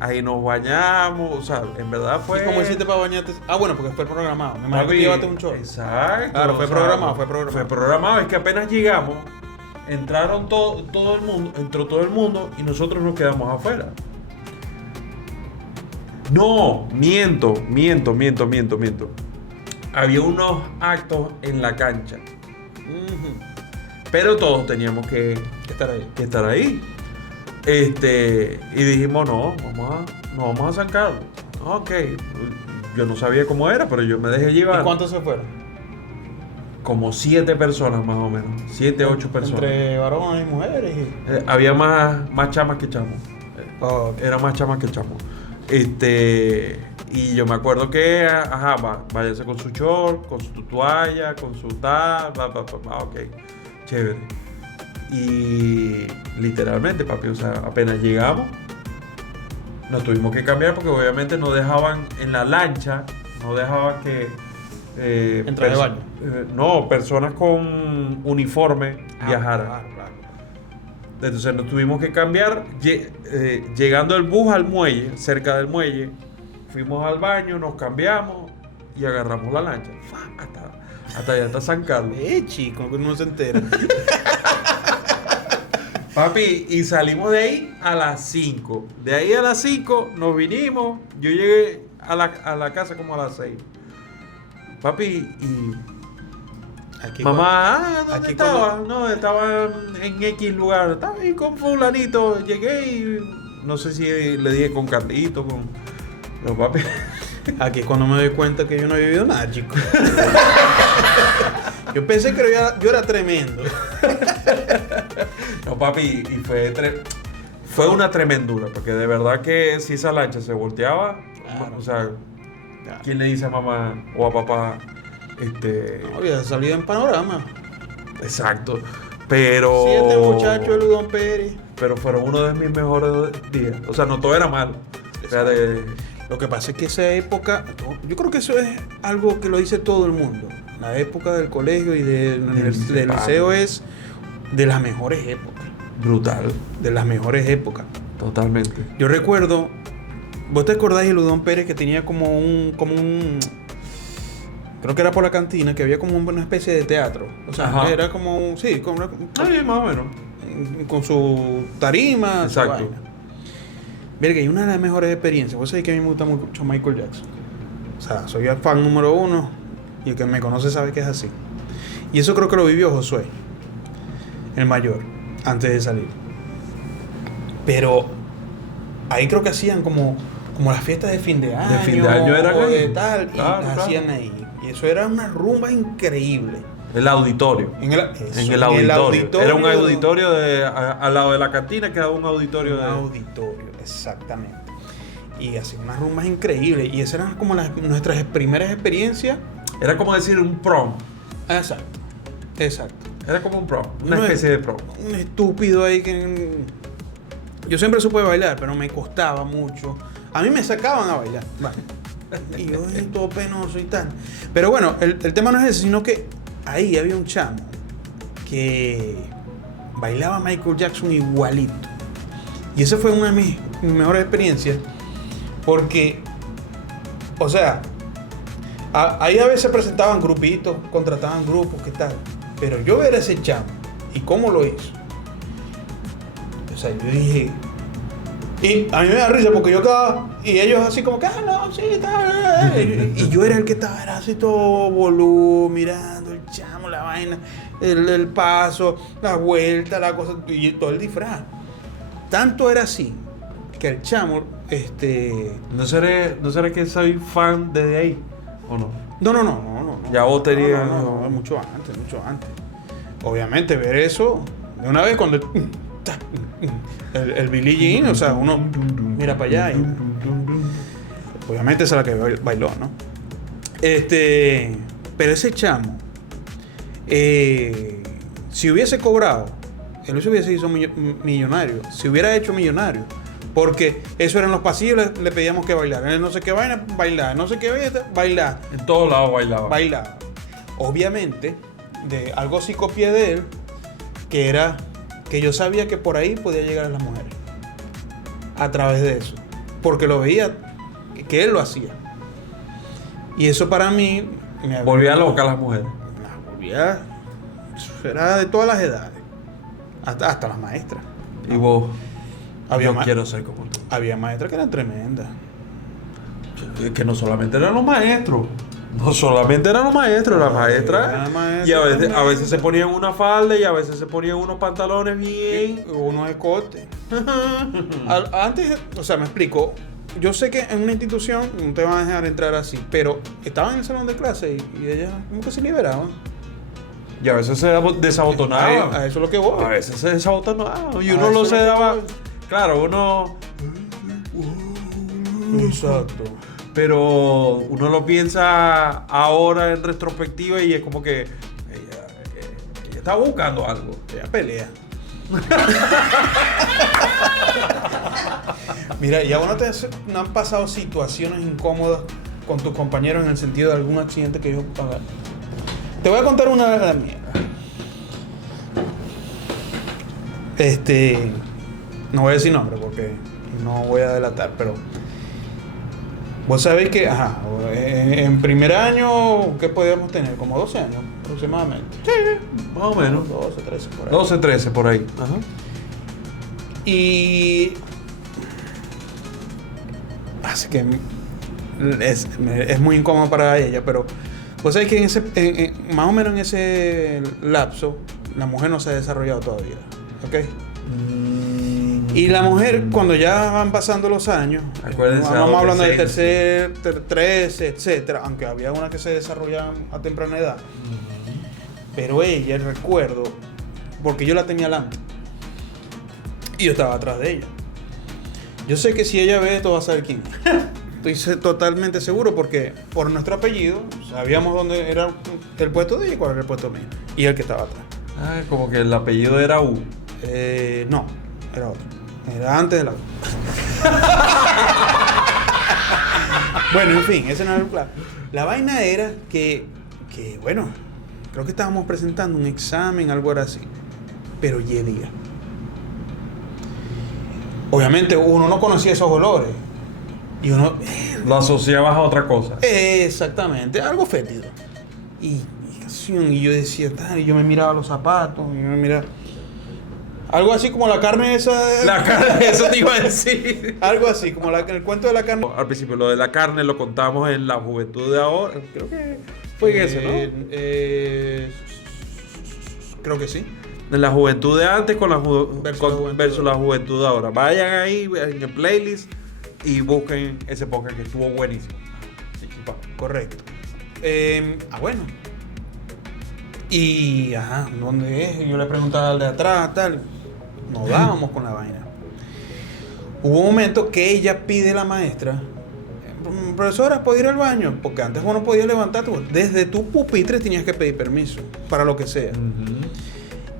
ahí nos bañamos, o sea, en verdad fue... ¿Y cómo hiciste para bañarte? Ah, bueno, porque fue programado. Me imagino que Papi, llevaste un short. Exacto. Claro, fue o sea, programado. Fue programado, es que apenas llegamos, entraron todo el mundo, entró todo el mundo y nosotros nos quedamos afuera. No, miento. Había unos actos en la cancha, Ujú. pero todos teníamos que Estar ahí. estar ahí. Y dijimos, no vamos a San Carlos. Ok, yo no sabía cómo era, pero yo me dejé llevar. ¿Y cuántos se fueron? Como 7 personas más o menos, 7, 8 personas. Entre varones y mujeres. Había más chamas que chamos. Ok. Era más chamas que chamos. Y yo me acuerdo que, váyase con su short, con su toalla, con su tal, ok, chévere. Y literalmente, papi, o sea, apenas llegamos, nos tuvimos que cambiar porque obviamente no dejaban en la lancha, no dejaban que... Entrar de baño. No, personas con uniforme viajaran. Claro. Entonces nos tuvimos que cambiar, llegando el bus al muelle, cerca del muelle, fuimos al baño, nos cambiamos y agarramos la lancha. Hasta allá, hasta San Carlos. Chico, que no se entera. Papi, y salimos de ahí a las 5. De ahí a las 5 nos vinimos. Yo llegué a la casa como a las 6. Papi, y... Aquí Mamá, ¿dónde aquí estaba? cuando- No, estaba en X lugar. Estaba ahí con fulanito. Llegué y... No sé si le dije con Carlito, con... No, papi. Aquí es cuando me doy cuenta que yo no he vivido nada, chico. Yo pensé que yo era tremendo. No, papi, y fue una tremendura, porque de verdad que si esa lancha se volteaba, Claro. o sea, ¿quién le dice a mamá o a papá? No, había salido en panorama. Exacto. Pero... 7 muchachos de Ludón Pérez. Pero fueron uno de mis mejores días. O sea, no todo era malo. O sea, Lo que pasa es que esa época, yo creo que eso es algo que lo dice todo el mundo. La época del colegio y del liceo es de las mejores épocas. brutal. De las mejores épocas. Totalmente. Yo recuerdo, ¿vos te acordáis de Ludón Pérez que tenía como un creo que era por la cantina, que había como una especie de teatro? O sea, Ajá. era como un, sí, como Más o menos. con su tarima. su Exacto. vaina. Verga, y una de las mejores experiencias, vos sabés que a mí me gusta mucho Michael Jackson. O sea, soy el fan número 1 y el que me conoce sabe que es así. Y eso creo que lo vivió Josué, el mayor, antes de salir. Pero ahí creo que hacían como las fiestas de fin de año. De fin de año eran o ahí. de tal, y Claro, las claro. hacían ahí. Y eso era una rumba increíble. El auditorio. En el auditorio. Era un auditorio al lado de la cantina, quedaba un auditorio Un auditorio, exactamente. Y hacían unas rumbas increíbles. Y esas eran como nuestras primeras experiencias. Era como decir un prom. Exacto. Era como un prom. Una No es- especie de prom. Un estúpido ahí que... Yo siempre supe bailar, pero me costaba mucho A mí me sacaban a bailar. Vale. Y yo todo penoso y tal. Pero bueno, el tema no es ese, sino que ahí había un chamo que bailaba Michael Jackson igualito. Y esa fue una de mis mejores experiencias. Porque, o sea, ahí a veces presentaban grupitos, contrataban grupos, ¿qué tal? Pero yo ver a ese chamo y cómo lo hizo. O sea, yo dije... Y a mí me da risa porque yo acá, y ellos así como que, no, sí, está. Y yo era el que estaba era así todo volumen, mirando el chamo, la vaina, el paso, la vuelta, la cosa, y todo el disfraz. Tanto era así que el chamo, ¿No seré que soy fan desde ahí? ¿O no? No. Ya vos tenías... No, mucho antes. Obviamente ver eso, de una vez cuando... El Billie Jean, o sea, uno mira para allá y obviamente esa es la que bailó, ¿no? Pero ese chamo, si hubiese cobrado, él se hubiese hecho millonario, se hubiera hecho millonario, porque eso eran los pasillos, le pedíamos que bailara, no sé qué vaina, bailar, no sé qué vaina, bailar. En todos lados Bailaba. Obviamente, de algo sí copié de él, que era que yo sabía que por ahí podía llegar a las mujeres. A través de eso. Porque lo veía que él lo hacía. Y eso para mí... Volvía loca a las mujeres. Volvía... Era de todas las edades. Hasta las maestras. Y vos... Yo quiero ser como tú. Había maestras que eran tremendas. Que no solamente eran los maestros. Las maestras. Y a veces se ponían una falda y a veces se ponían unos pantalones bien. Unos escotes. Antes, o sea, me explico. Yo sé que en una institución no te van a dejar entrar así, pero estaban en el salón de clase y ellas como que se liberaban. Y a veces se desabotonaban. A eso es lo que voy. A veces se desabotonaban. Y uno se daba. Claro, uno. Exacto. Pero uno lo piensa ahora en retrospectiva y es como que ella está buscando algo. Ella pelea. Mira, ¿y a vos no han pasado situaciones incómodas con tus compañeros en el sentido de algún accidente que ellos pagaron? Te voy a contar una de las mías. No voy a decir nombre porque no voy a delatar, pero vos sabéis que, en primer año, ¿qué podíamos tener? Como 12 años aproximadamente. Sí, más o menos. 12, 13 por ahí. 12, 13 por ahí. Ajá. Y así que es muy incómodo para ella, pero vos sabés que más o menos en ese lapso, la mujer no se ha desarrollado todavía. ¿Ok? Y la mujer, cuando ya van pasando los años, vamos hablando de tercer, 13, etcétera, aunque había una que se desarrollaban a temprana edad. Pero ella, recuerdo, porque yo la tenía adelante y yo estaba atrás de ella. Yo sé que si ella ve esto va a saber quién. Estoy totalmente seguro porque por nuestro apellido sabíamos dónde era el puesto de ella y cuál era el puesto mío. Y el que estaba atrás. Como que el apellido era U. No, era otro. Era antes de la U. Bueno, en fin, ese no era el plan. La vaina era que, bueno, creo que estábamos presentando un examen, algo así. Pero ya día. Obviamente uno no conocía esos olores. Y uno... Lo asociabas a otra cosa. Exactamente, algo fétido. Y yo decía, y yo me miraba los zapatos, y yo me miraba... Algo así como la carne esa... La carne, eso te iba a decir. Algo así, como el cuento de la carne. Al principio lo de la carne lo contamos en La Juventud de Ahora. Creo que fue en ese, ¿no? Creo que sí. En La Juventud de antes con versus la juventud. Juventud de ahora. Vayan ahí en el playlist y busquen ese podcast que estuvo buenísimo. Correcto. Bueno. Y, ¿dónde es? Yo le preguntaba al de atrás, tal. Nos dábamos con la vaina. Hubo un momento que ella pide a la maestra, profesora, ¿puedo ir al baño? Porque antes vos no podías levantarte. Desde tu pupitre tenías que pedir permiso, para lo que sea. Uh-huh.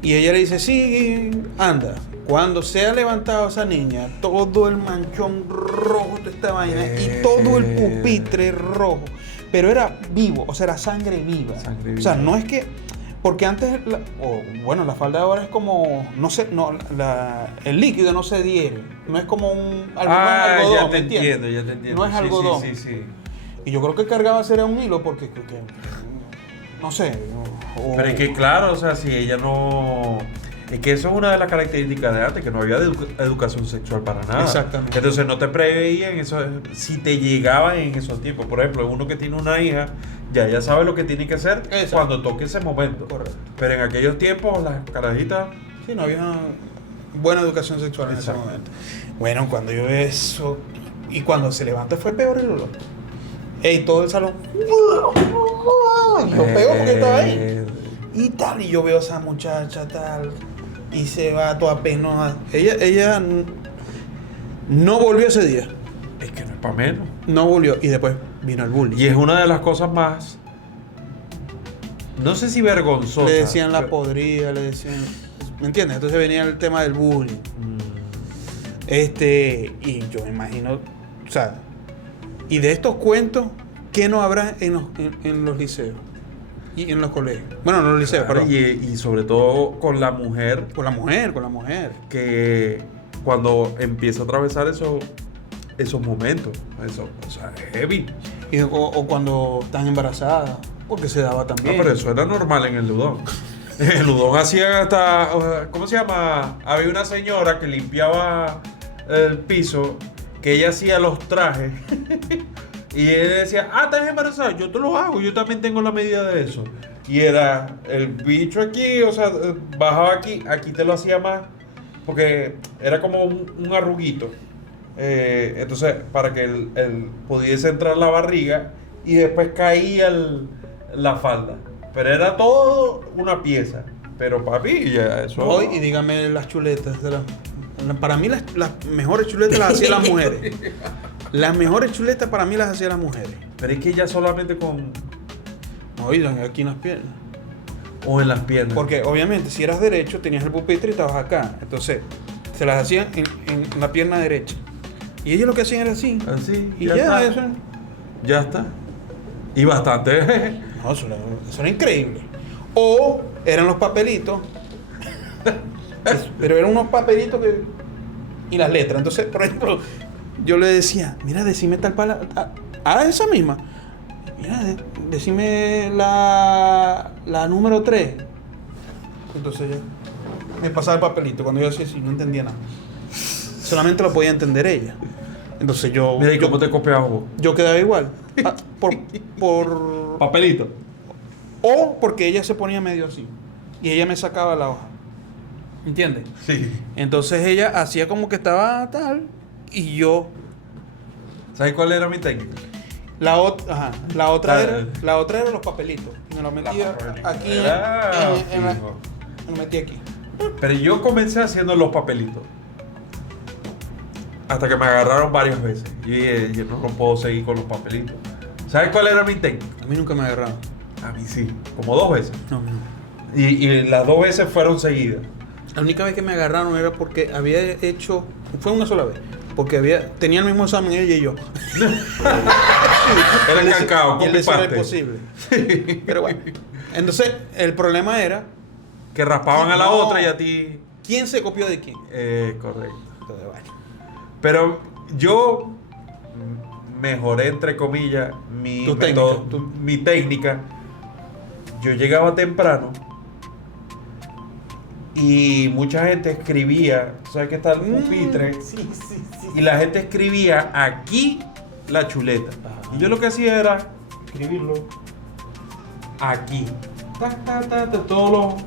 Y ella le dice, sí, anda. Cuando se ha levantado esa niña, todo el manchón rojo, toda esta vaina y todo el pupitre rojo. Pero era vivo, o sea, era sangre viva. Sangre O sea, viva. no es que... Porque antes, bueno, la falda ahora es como, no sé, no, el líquido no se adhiere. No es como un algodón, ya ¿me te entiendes? entiendo, ya te entiendo. No es Sí, algodón. Sí, sí, sí. Y yo creo que cargaba era un hilo porque, no sé. Pero es que claro, o sea, si ella no... Es que eso es una de las características de antes, que no había educación sexual para nada. Exactamente. Entonces no te preveían eso, si te llegaban en esos tiempos. Por ejemplo, uno que tiene una hija, ya sabe lo que tiene que hacer Exacto. cuando toque ese momento. Correcto. Pero en aquellos tiempos, las carajitas... Sí, no había buena educación sexual en Exacto. ese momento. Bueno, cuando yo veo eso, y cuando se levanta fue peor el olor. Ey, todo el salón. Y yo pego porque estaba ahí. Y tal, y yo veo a esa muchacha tal, y se va toda penosa. Ella no volvió ese día. Es que no es para menos. No volvió. Y después vino el bullying. Y es una de las cosas más... No sé si vergonzosa. Le decían la pero- podrida, le decían... ¿Me entiendes? Entonces venía el tema del bullying. Mm. Y yo me imagino, o sea, y de estos cuentos, ¿qué no habrá en los liceos? Y en los colegios. Bueno, en los liceos, Claro, perdón. y sobre todo con la mujer, Con la mujer. que cuando empieza a atravesar esos momentos, eso, o sea, es heavy. O cuando están embarazadas, porque se daba No, también. pero eso era normal en el Ludón. En el Ludón hacían hasta, ¿cómo se llama? Había una señora que limpiaba el piso, que ella hacía los trajes. Y él decía, estás embarazada, yo te lo hago, yo también tengo la medida de eso. Y era el bicho aquí, o sea, bajaba aquí te lo hacía más, porque era como un arruguito. Entonces, para que él pudiese entrar la barriga y después caía la falda. Pero era todo una pieza. Pero papi, ya eso... Hoy, y dígame las chuletas. Para mí las mejores chuletas las hacían las mujeres. Las mejores chuletas para mí las hacían las mujeres. Pero es que ya solamente con... Oigan, aquí en las piernas. O en las piernas. Porque obviamente si eras derecho tenías el pupitre y estabas acá. Entonces se las hacían en la pierna derecha. Y ellos lo que hacían era así. Así, Y ya, eso. Ya está. Y bastante. No, eso era increíble. O eran los papelitos. Pero eran unos papelitos que... Y las letras. Entonces, por ejemplo, yo le decía, mira, decime tal palabra. A esa misma. Mira, decime la número 3. Entonces ya me pasaba el papelito. Cuando yo decía así, no entendía nada. Solamente lo podía entender ella. Entonces yo... Mira, ¿y cómo te copiabas vos? Yo quedaba igual. Por Papelito. o porque ella se ponía medio así. Y ella me sacaba la hoja. ¿Entiendes? Sí. Entonces ella hacía como que estaba tal. Y yo. ¿Sabes cuál era mi técnica? La otra era los papelitos. Y me lo metía aquí. Me lo metí aquí. Pero yo comencé haciendo los papelitos. Hasta que me agarraron varias veces. Y dije, yo no puedo seguir con los papelitos. ¿Sabes cuál era mi técnica? A mí nunca me agarraron. A mí sí, como 2 veces. No, no. Y las 2 veces fueron seguidas. La única vez que me agarraron era porque había hecho. Fue una sola vez. Porque tenía el mismo examen ella y yo. Era el cacao, Y él copy decía era paste. imposible. Pero bueno. Entonces, el problema era. Que raspaban a la No. otra y a ti. ¿Quién se copió de quién? Correcto. Entonces, bueno. Pero yo mejoré, entre comillas, mi Tu método, técnica. mi técnica. Yo llegaba temprano y mucha gente escribía, ¿sabes qué está el pupitre? Sí. Y la gente escribía aquí la chuleta. Ajá. Y yo lo que hacía era escribirlo aquí.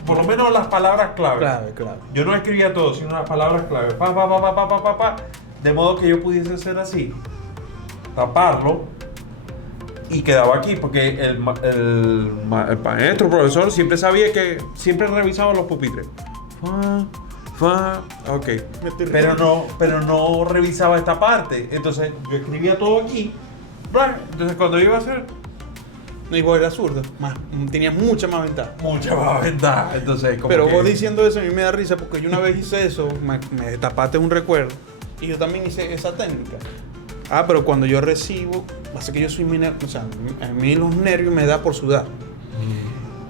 Por lo menos las palabras clave. Clave. Yo no escribía todo, sino las palabras clave. Pa. De modo que yo pudiese hacer así. Taparlo. Y quedaba aquí. Porque el maestro, el profesor, siempre sabía que... Siempre revisaba los pupitres. Ok. Pero no revisaba esta parte. Entonces yo escribía todo aquí. Entonces cuando iba a hacer... No, igual era zurdo. Tenía mucha más ventaja. Mucha más ventaja. Entonces, como Pero que- vos diciendo eso a mí me da risa porque yo una vez hice eso, me tapaste un recuerdo y yo también hice esa técnica. Pero cuando yo recibo, pasa que yo soy o sea, a mí los nervios me da por sudar.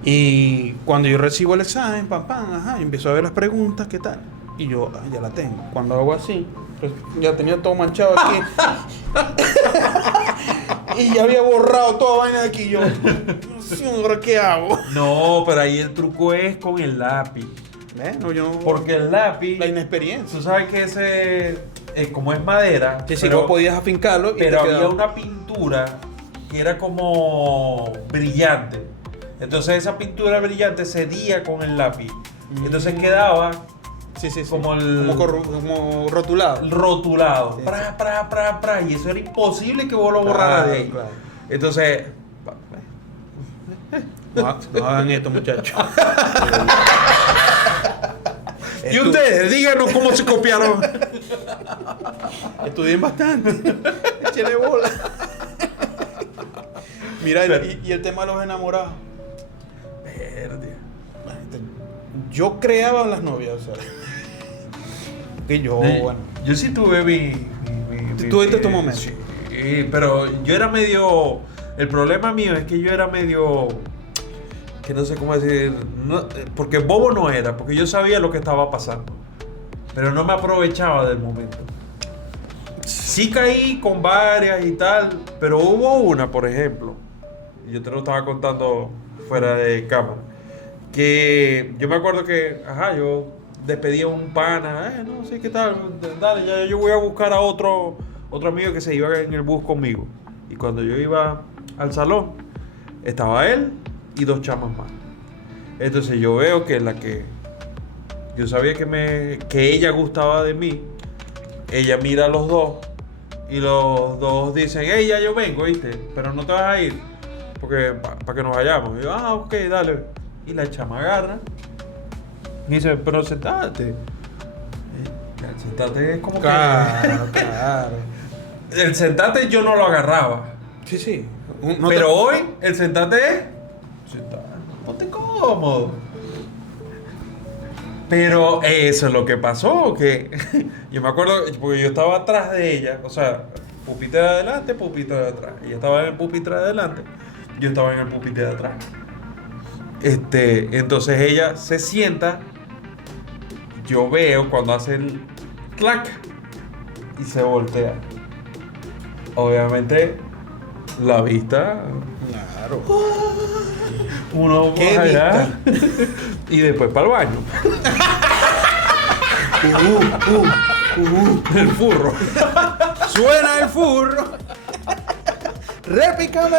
Y cuando yo recibo el examen, yo empiezo a ver las preguntas, ¿qué tal? Y yo, ya la tengo. Cuando hago así, pues ya tenía todo manchado aquí. Y ya había borrado toda vaina de aquí. Yo, no sé, ¿ahora qué hago? No, pero ahí el truco es con el lápiz. Bueno, yo... Porque el lápiz... La inexperiencia. Tú sabes que ese... como es madera... Sí, no podías afincarlo y pero te había quedaba... una pintura que era como brillante. Entonces esa pintura brillante cedía con el lápiz. Entonces quedaba... Sí. Como como rotulado. Rotulado. Sí. Pra. Y eso era imposible que vos lo borraras de ahí. Claro. Entonces... No hagan esto, muchachos. Y ustedes, díganos cómo se copiaron. Estudien bastante. Échale bola. Mira, y el tema de los enamorados. Verde. Yo creaba las novias, o sea. Que yo, bueno. Yo sí tuve mi ¿Tuviste tu momento? Sí, pero yo era medio... El problema mío es que yo era medio... Que no sé cómo decir... porque bobo no era, porque yo sabía lo que estaba pasando. Pero no me aprovechaba del momento. Sí caí con varias y tal, pero hubo una, por ejemplo, yo te lo estaba contando fuera de cámara, que yo me acuerdo que, yo despedí a un pana, no sé qué tal, dale, ya yo voy a buscar a otro amigo que se iba en el bus conmigo. Y cuando yo iba al salón, estaba él y 2 chamas más. Entonces yo veo que la que yo sabía que ella gustaba de mí, ella mira a los dos y los dos dicen, ya yo vengo, ¿viste? Pero no te vas a ir, porque para que nos vayamos. Y yo, ok, dale. Y la chama agarra y dice, pero sentate. Sentate es como Claro. El sentate yo no lo agarraba. Sí. Pero hoy el sentate es... Sentate, ponte cómodo. Pero eso es lo que pasó, que yo me acuerdo, porque yo estaba atrás de ella, o sea, pupitre de adelante, pupitre de atrás. Ella estaba en el pupitre de adelante, yo estaba en el pupitre de atrás. Entonces ella se sienta, yo veo cuando hace el clac y se voltea. Obviamente, la vista... Claro. Uno ¿Qué allá y después para el baño. El furro. Suena el furro. Réplica,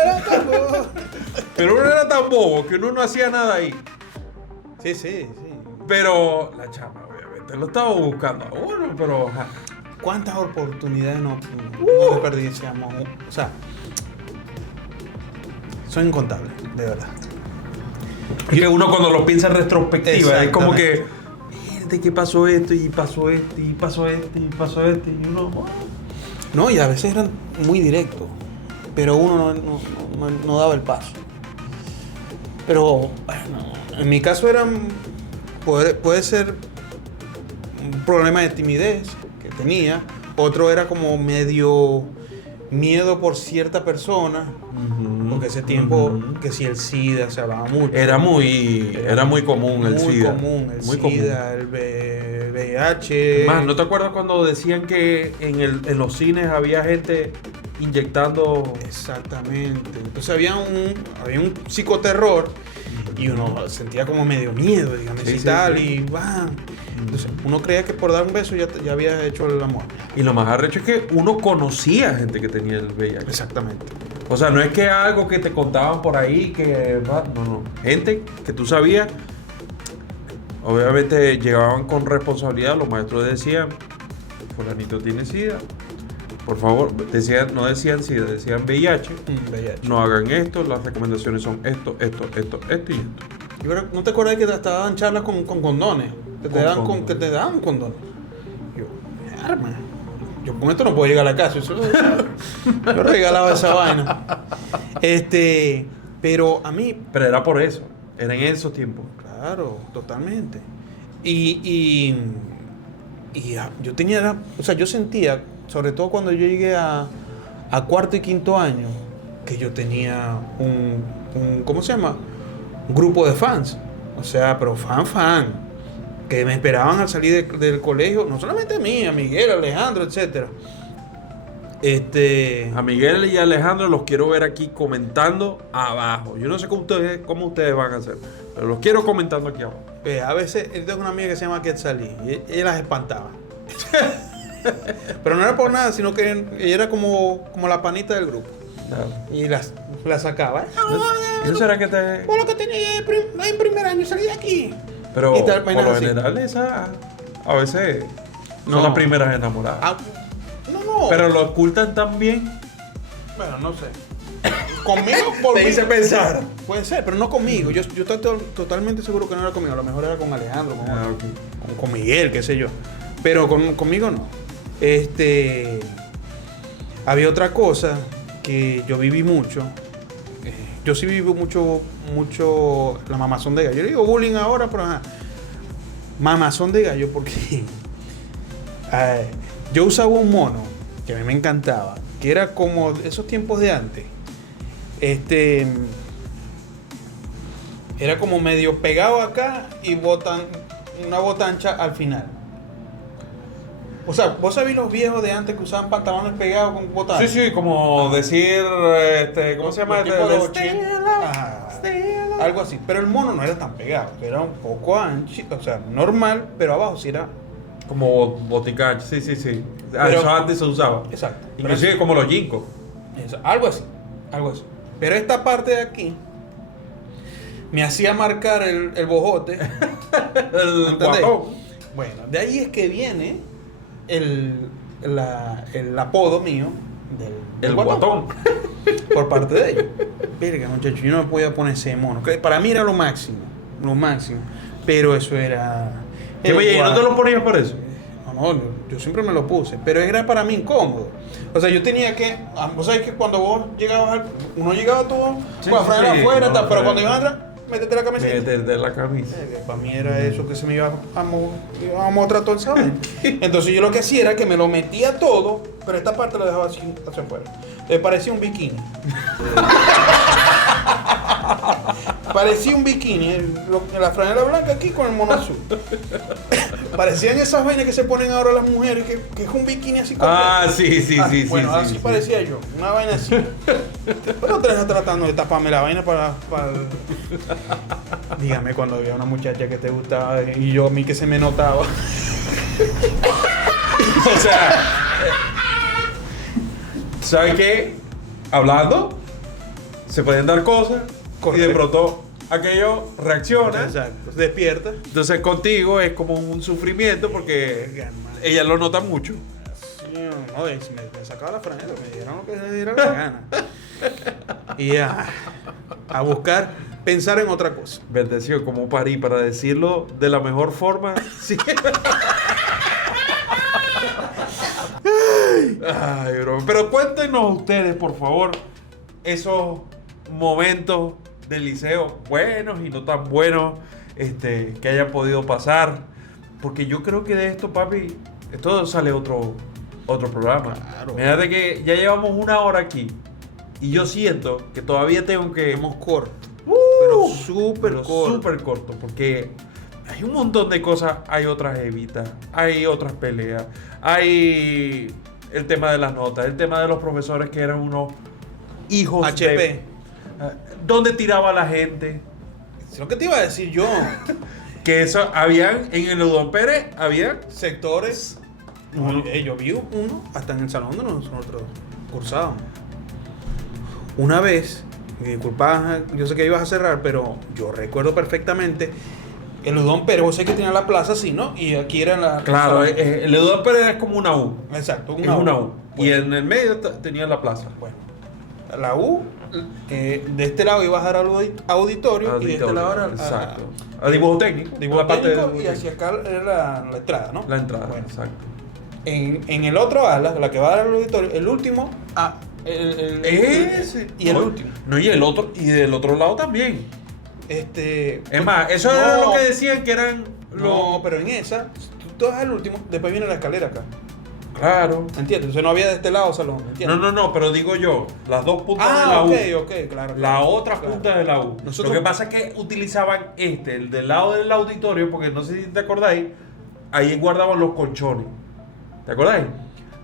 Pero uno era tan bobo que uno no hacía nada ahí. Sí. Pero la chama, obviamente, lo estaba buscando a uno, pero... ¿Cuántas oportunidades no desperdiciamos? O sea, son incontables, de verdad. Es que uno cuando lo piensa en retrospectiva es como que... Exactamente. ¿Qué pasó esto? Y pasó esto, y pasó esto, y pasó esto, y uno... No, y a veces eran muy directos, pero uno no daba el paso. Pero, bueno, en mi caso puede ser un problema de timidez que tenía. Otro era como medio miedo por cierta persona. Porque ese tiempo, que si el SIDA se hablaba mucho. Era muy común el SIDA. Muy común el SIDA, el VIH. Más, ¿no te acuerdas cuando decían que en los cines había gente inyectando? Exactamente. Entonces había un psicoterror y uno sentía como medio miedo, digamos, Sí, y sí, tal, sí. y ¡bam! Entonces uno creía que por dar un beso ya había hecho el amor. Y lo más arrecho es que uno conocía gente que tenía el VIH. Exactamente. O sea, no es que algo que te contaban por ahí, que... No. Gente que tú sabías, obviamente llegaban con responsabilidad, los maestros decían, fulanito tiene SIDA. Por favor, no decían SIDA, decían VIH. VIH. No hagan esto, las recomendaciones son esto y esto. Yo creo, ¿no te acuerdas que hasta daban charlas con condones? Que te daban condones. Yo con esto no puedo llegar a la casa. Yo regalaba esa vaina. Pero a mí... Pero era por eso, era en esos tiempos. Claro, totalmente. Yo tenía... O sea, yo sentía, sobre todo cuando yo llegué a a cuarto y quinto año que yo tenía ¿cómo se llama? Un grupo de fans. O sea, pero fan, que me esperaban al salir del colegio, no solamente a mí, a Miguel, a Alejandro, etcétera. A Miguel y a Alejandro los quiero ver aquí comentando abajo. Yo no sé cómo ustedes van a hacer, pero los quiero comentando aquí abajo. A veces él tengo una amiga que se llama Quetzalí y ella las espantaba. Pero no era por nada, sino que ella era como la panita del grupo. Claro. Y las sacaba. ¿Eso será que te...? Por lo que tenía en primer año, salí de aquí. Pero Y tal, por vainas lo así. general esa a veces No. son las primeras enamoradas. Ah, no. Pero lo ocultan tan bien. Bueno, no sé. Conmigo, por Te mí. hice pensar. Puede ser, pero no conmigo. Yo estoy totalmente seguro que no era conmigo. A lo mejor era con Alejandro, con Miguel, qué sé yo. Pero conmigo no. Había otra cosa que yo viví mucho. Yo sí vivo mucho la mamazón de gallo. Yo digo bullying ahora, pero ajá. Mamazón de gallo porque yo usaba un mono que a mí me encantaba, que era como esos tiempos de antes. Era como medio pegado acá y una botancha al final. O sea, vos sabés los viejos de antes que usaban pantalones pegados con botancha. Sí, como decir, ¿cómo se llama? Los tipos de Stella. Ajá. Algo así. Pero el mono no era tan pegado, era un poco ancho, o sea, normal, pero abajo sí era. Como boticache, sí. Pero- Eso antes se usaba. Exacto. Inclusive como los jinkos. Algo así. Pero esta parte de aquí me hacía marcar el bojote. El ¿Entendés? guatón. Bueno, de ahí es que viene el apodo mío del El guatón. por parte de ellos. Verga, muchacho, yo no me podía poner ese mono. Que para mí era lo máximo. Pero eso era. Y oye, ¿y no te lo ponías por eso? No, yo siempre me lo puse, pero era para mí incómodo. O sea, yo tenía que. Vos sabés que cuando vos llegabas uno llegaba todo, Sí, con la franela sí, afuera, no, tal, pero cuando afuera. ibas atrás, métete la camiseta. De la camisa. Para mí era eso que se me iba a mostrar todo el sábado. Entonces yo lo que hacía era que me lo metía todo, pero esta parte lo dejaba así hacia afuera. Parecía un bikini. Parecía un bikini, la franela blanca aquí con el mono azul. Parecían esas vainas que se ponen ahora las mujeres, que es un bikini así completo. Sí. Bueno, así sí. parecía yo, una vaina así. Pero te estás tratando de taparme la vaina para... Dígame cuando había una muchacha que te gustaba y yo a mí que se me notaba. O sea, ¿sabes qué? Hablando, se pueden dar cosas y de Correcto. pronto aquello reacciona. Exacto. Despierta. Entonces contigo es como un sufrimiento porque ella lo nota mucho. No, me sacaba la franela, me dieron lo que se diera la gana. Y a buscar, pensar en otra cosa. Verdecio, como parí para decirlo de la mejor forma. Sí. Ay, bro. Pero cuéntenos ustedes, por favor, esos momentos del liceo, buenos y no tan buenos, que hayan podido pasar. Porque yo creo que de esto, papi, esto sale otro programa. Claro. Fíjate que ya llevamos 1 hora aquí. Y yo siento que todavía tengo que... Hemos corto. Pero súper corto. súper corto, porque hay un montón de cosas. Hay otras evitas, hay otras peleas, hay el tema de las notas, el tema de los profesores que eran unos hijos HP. ¿Dónde tiraba la gente? Es lo que te iba a decir yo. Que eso, habían, en el Udón Pérez, había... Sectores. Uno. Yo vi uno hasta en el salón donde nosotros cursábamos. Una vez, disculpa, yo sé que ibas a cerrar, pero yo recuerdo perfectamente el Udón Pérez, vos sé que tenía la plaza así, ¿no? Y aquí era la... Claro, el salón. el Udón Pérez es como una U. Exacto, Es una U. Y Bueno, en el medio tenía la plaza. bueno, la U, de este lado ibas a dar al auditorio y de este lado era Exacto. A dibujo técnico. dibujo la parte de técnico, dibujo y hacia acá era la entrada, ¿no? La entrada, Bueno, exacto. en el otro ala, la que va a dar al auditorio, el último, Ese. y el No, último. No, y el otro, y del otro lado también. Es más, eso no, era lo que decían que eran los. No, pero en esa, tú vas al último, después viene la escalera acá. Claro. ¿Entiendes? Entonces no había de este lado salón, ¿entiendes? No, pero digo yo, las dos puntas de la U. Ok, claro. La otra claro. punta de la U. Nosotros- Lo que pasa es que utilizaban el del lado del auditorio, porque no sé si te acordáis, ahí guardaban los colchones. ¿Te acordáis?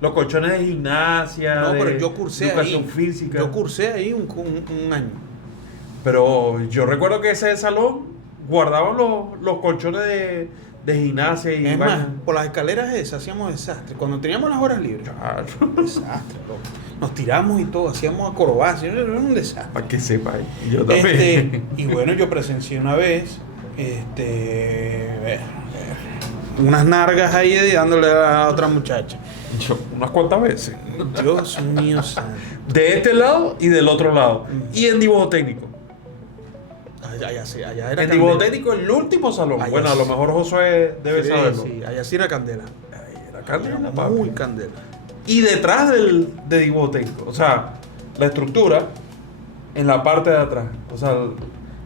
Los colchones de gimnasia, No, de pero yo cursé educación ahí. física. Yo cursé ahí un año. Pero yo recuerdo que ese salón guardaban los colchones de gimnasia y Es más, vainas. por las escaleras esas hacíamos desastre. Cuando teníamos las horas libres. Claro. Desastre, loco. Nos tiramos y todo, hacíamos acrobacias. Era un desastre. Para que sepáis. Yo también. Y bueno, yo presencié una vez unas nargas ahí dándole a otra muchacha. Yo, unas cuantas veces. Dios mío santo. De este lado y del otro lado. Y en dibujo técnico. Allá era En dibujo candela. técnico, el último salón. Allá Bueno, a lo sí. mejor Josué debe Sí, saberlo. sí, allá sí era candela. Ahí era candela, Era papi. muy candela. Y detrás de dibujo técnico. O sea, la estructura en la parte de atrás. O sea,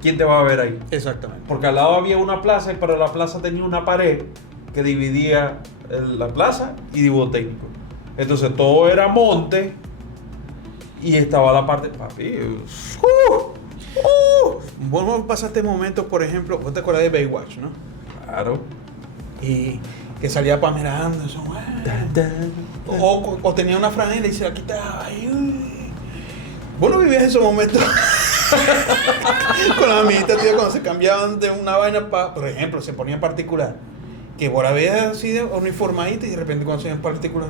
¿quién te va a ver ahí? Exactamente. Porque al lado había una plaza, pero la plaza tenía una pared que dividía la plaza y dibujo técnico. Entonces todo era monte y estaba la parte. Papi. Vos pasaste momentos, por ejemplo, vos te acuerdas de Baywatch, ¿no? Claro. Y que salía Pamela Anderson, o tenía una franela y se la quitaba. Vos no vivías esos momentos con las amiguitas, tío, cuando se cambiaban de una vaina para, por ejemplo, se ponía en particular. Que vos la veías así de uniformadita y de repente cuando se veía en particular,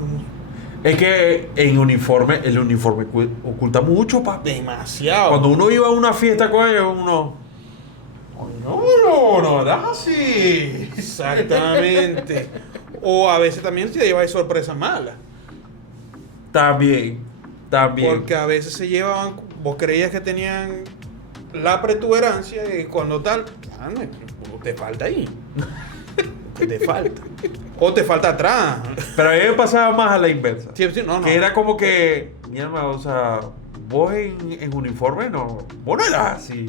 Es que el uniforme oculta mucho, papi. demasiado. Cuando uno iba a una fiesta con ellos, uno. No era así. Exactamente. O a veces también se lleva sorpresa mala. También. Porque a veces se llevaban, vos creías que tenían la protuberancia y cuando tal, te falta ahí. Te falta. O te falta atrás. Pero a mí me pasaba más a la inversa. Sí, no. Que era como que, mi alma, o sea, vos en uniforme no, vos no eras así.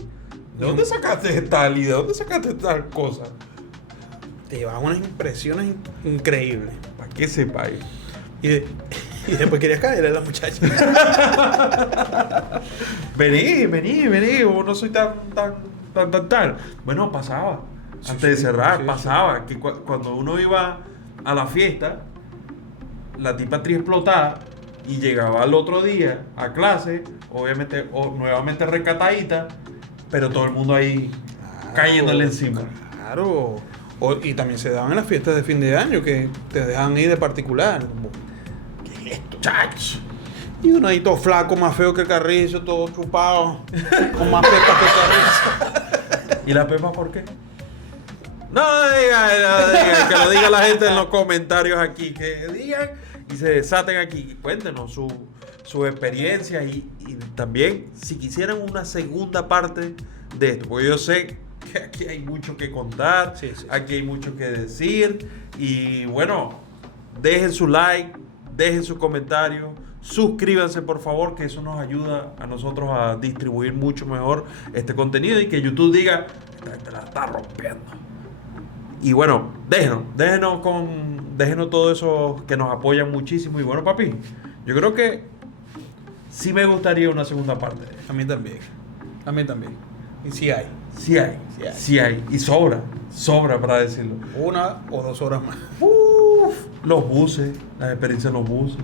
¿De dónde sacaste tal y de dónde sacaste tal cosa? Te llevaban unas impresiones increíbles. Para que sepáis. Y después querías caerle a la muchacha. Vení, vos no soy tan. Bueno, pasaba. Sí, Antes de sí, cerrar, sí, pasaba. Que cuando uno iba a la fiesta, la tipa explotada y llegaba al otro día a clase, obviamente, nuevamente rescatadita, pero todo el mundo ahí cayéndole encima. Claro. Y también se daban en las fiestas de fin de año que te dejan ir de particular. ¿Qué es esto? Chach. Y uno ahí todo flaco, más feo que el Carrizo, todo chupado, con más pepas que el Carrizo. ¿Y la pepa por qué? No digan, que lo diga la gente en los comentarios aquí, que digan y se desaten aquí. Cuéntenos su experiencia y también si quisieran una segunda parte de esto, porque yo sé que aquí hay mucho que contar, Sí. aquí hay mucho que decir y bueno, dejen su like, dejen su comentario. Suscríbanse por favor, que eso nos ayuda a nosotros a distribuir mucho mejor este contenido y que YouTube diga, esta gente la está rompiendo. Y bueno, déjenos todo eso que nos apoyan muchísimo. Y bueno, papi, yo creo que sí me gustaría una segunda parte. A mí también. Y sí hay. Sí hay. Y sobra para decirlo. 1 o 2 horas más. Los buses, las experiencias en los buses.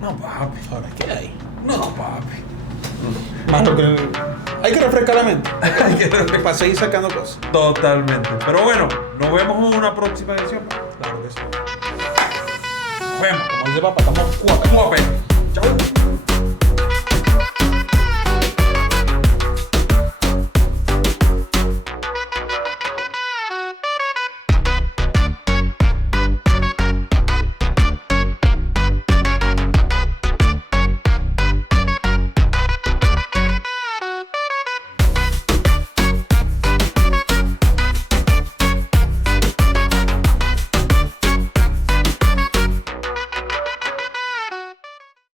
No, papi. Ahora, ¿qué hay? No, papi. Más lo que hay que refrescar la mente. Hay que refrescar. Para seguir sacando cosas. Totalmente. Pero bueno, nos vemos en una próxima edición. Claro que sí. Nos vemos. Como dice papá, estamos cuatro. Chao.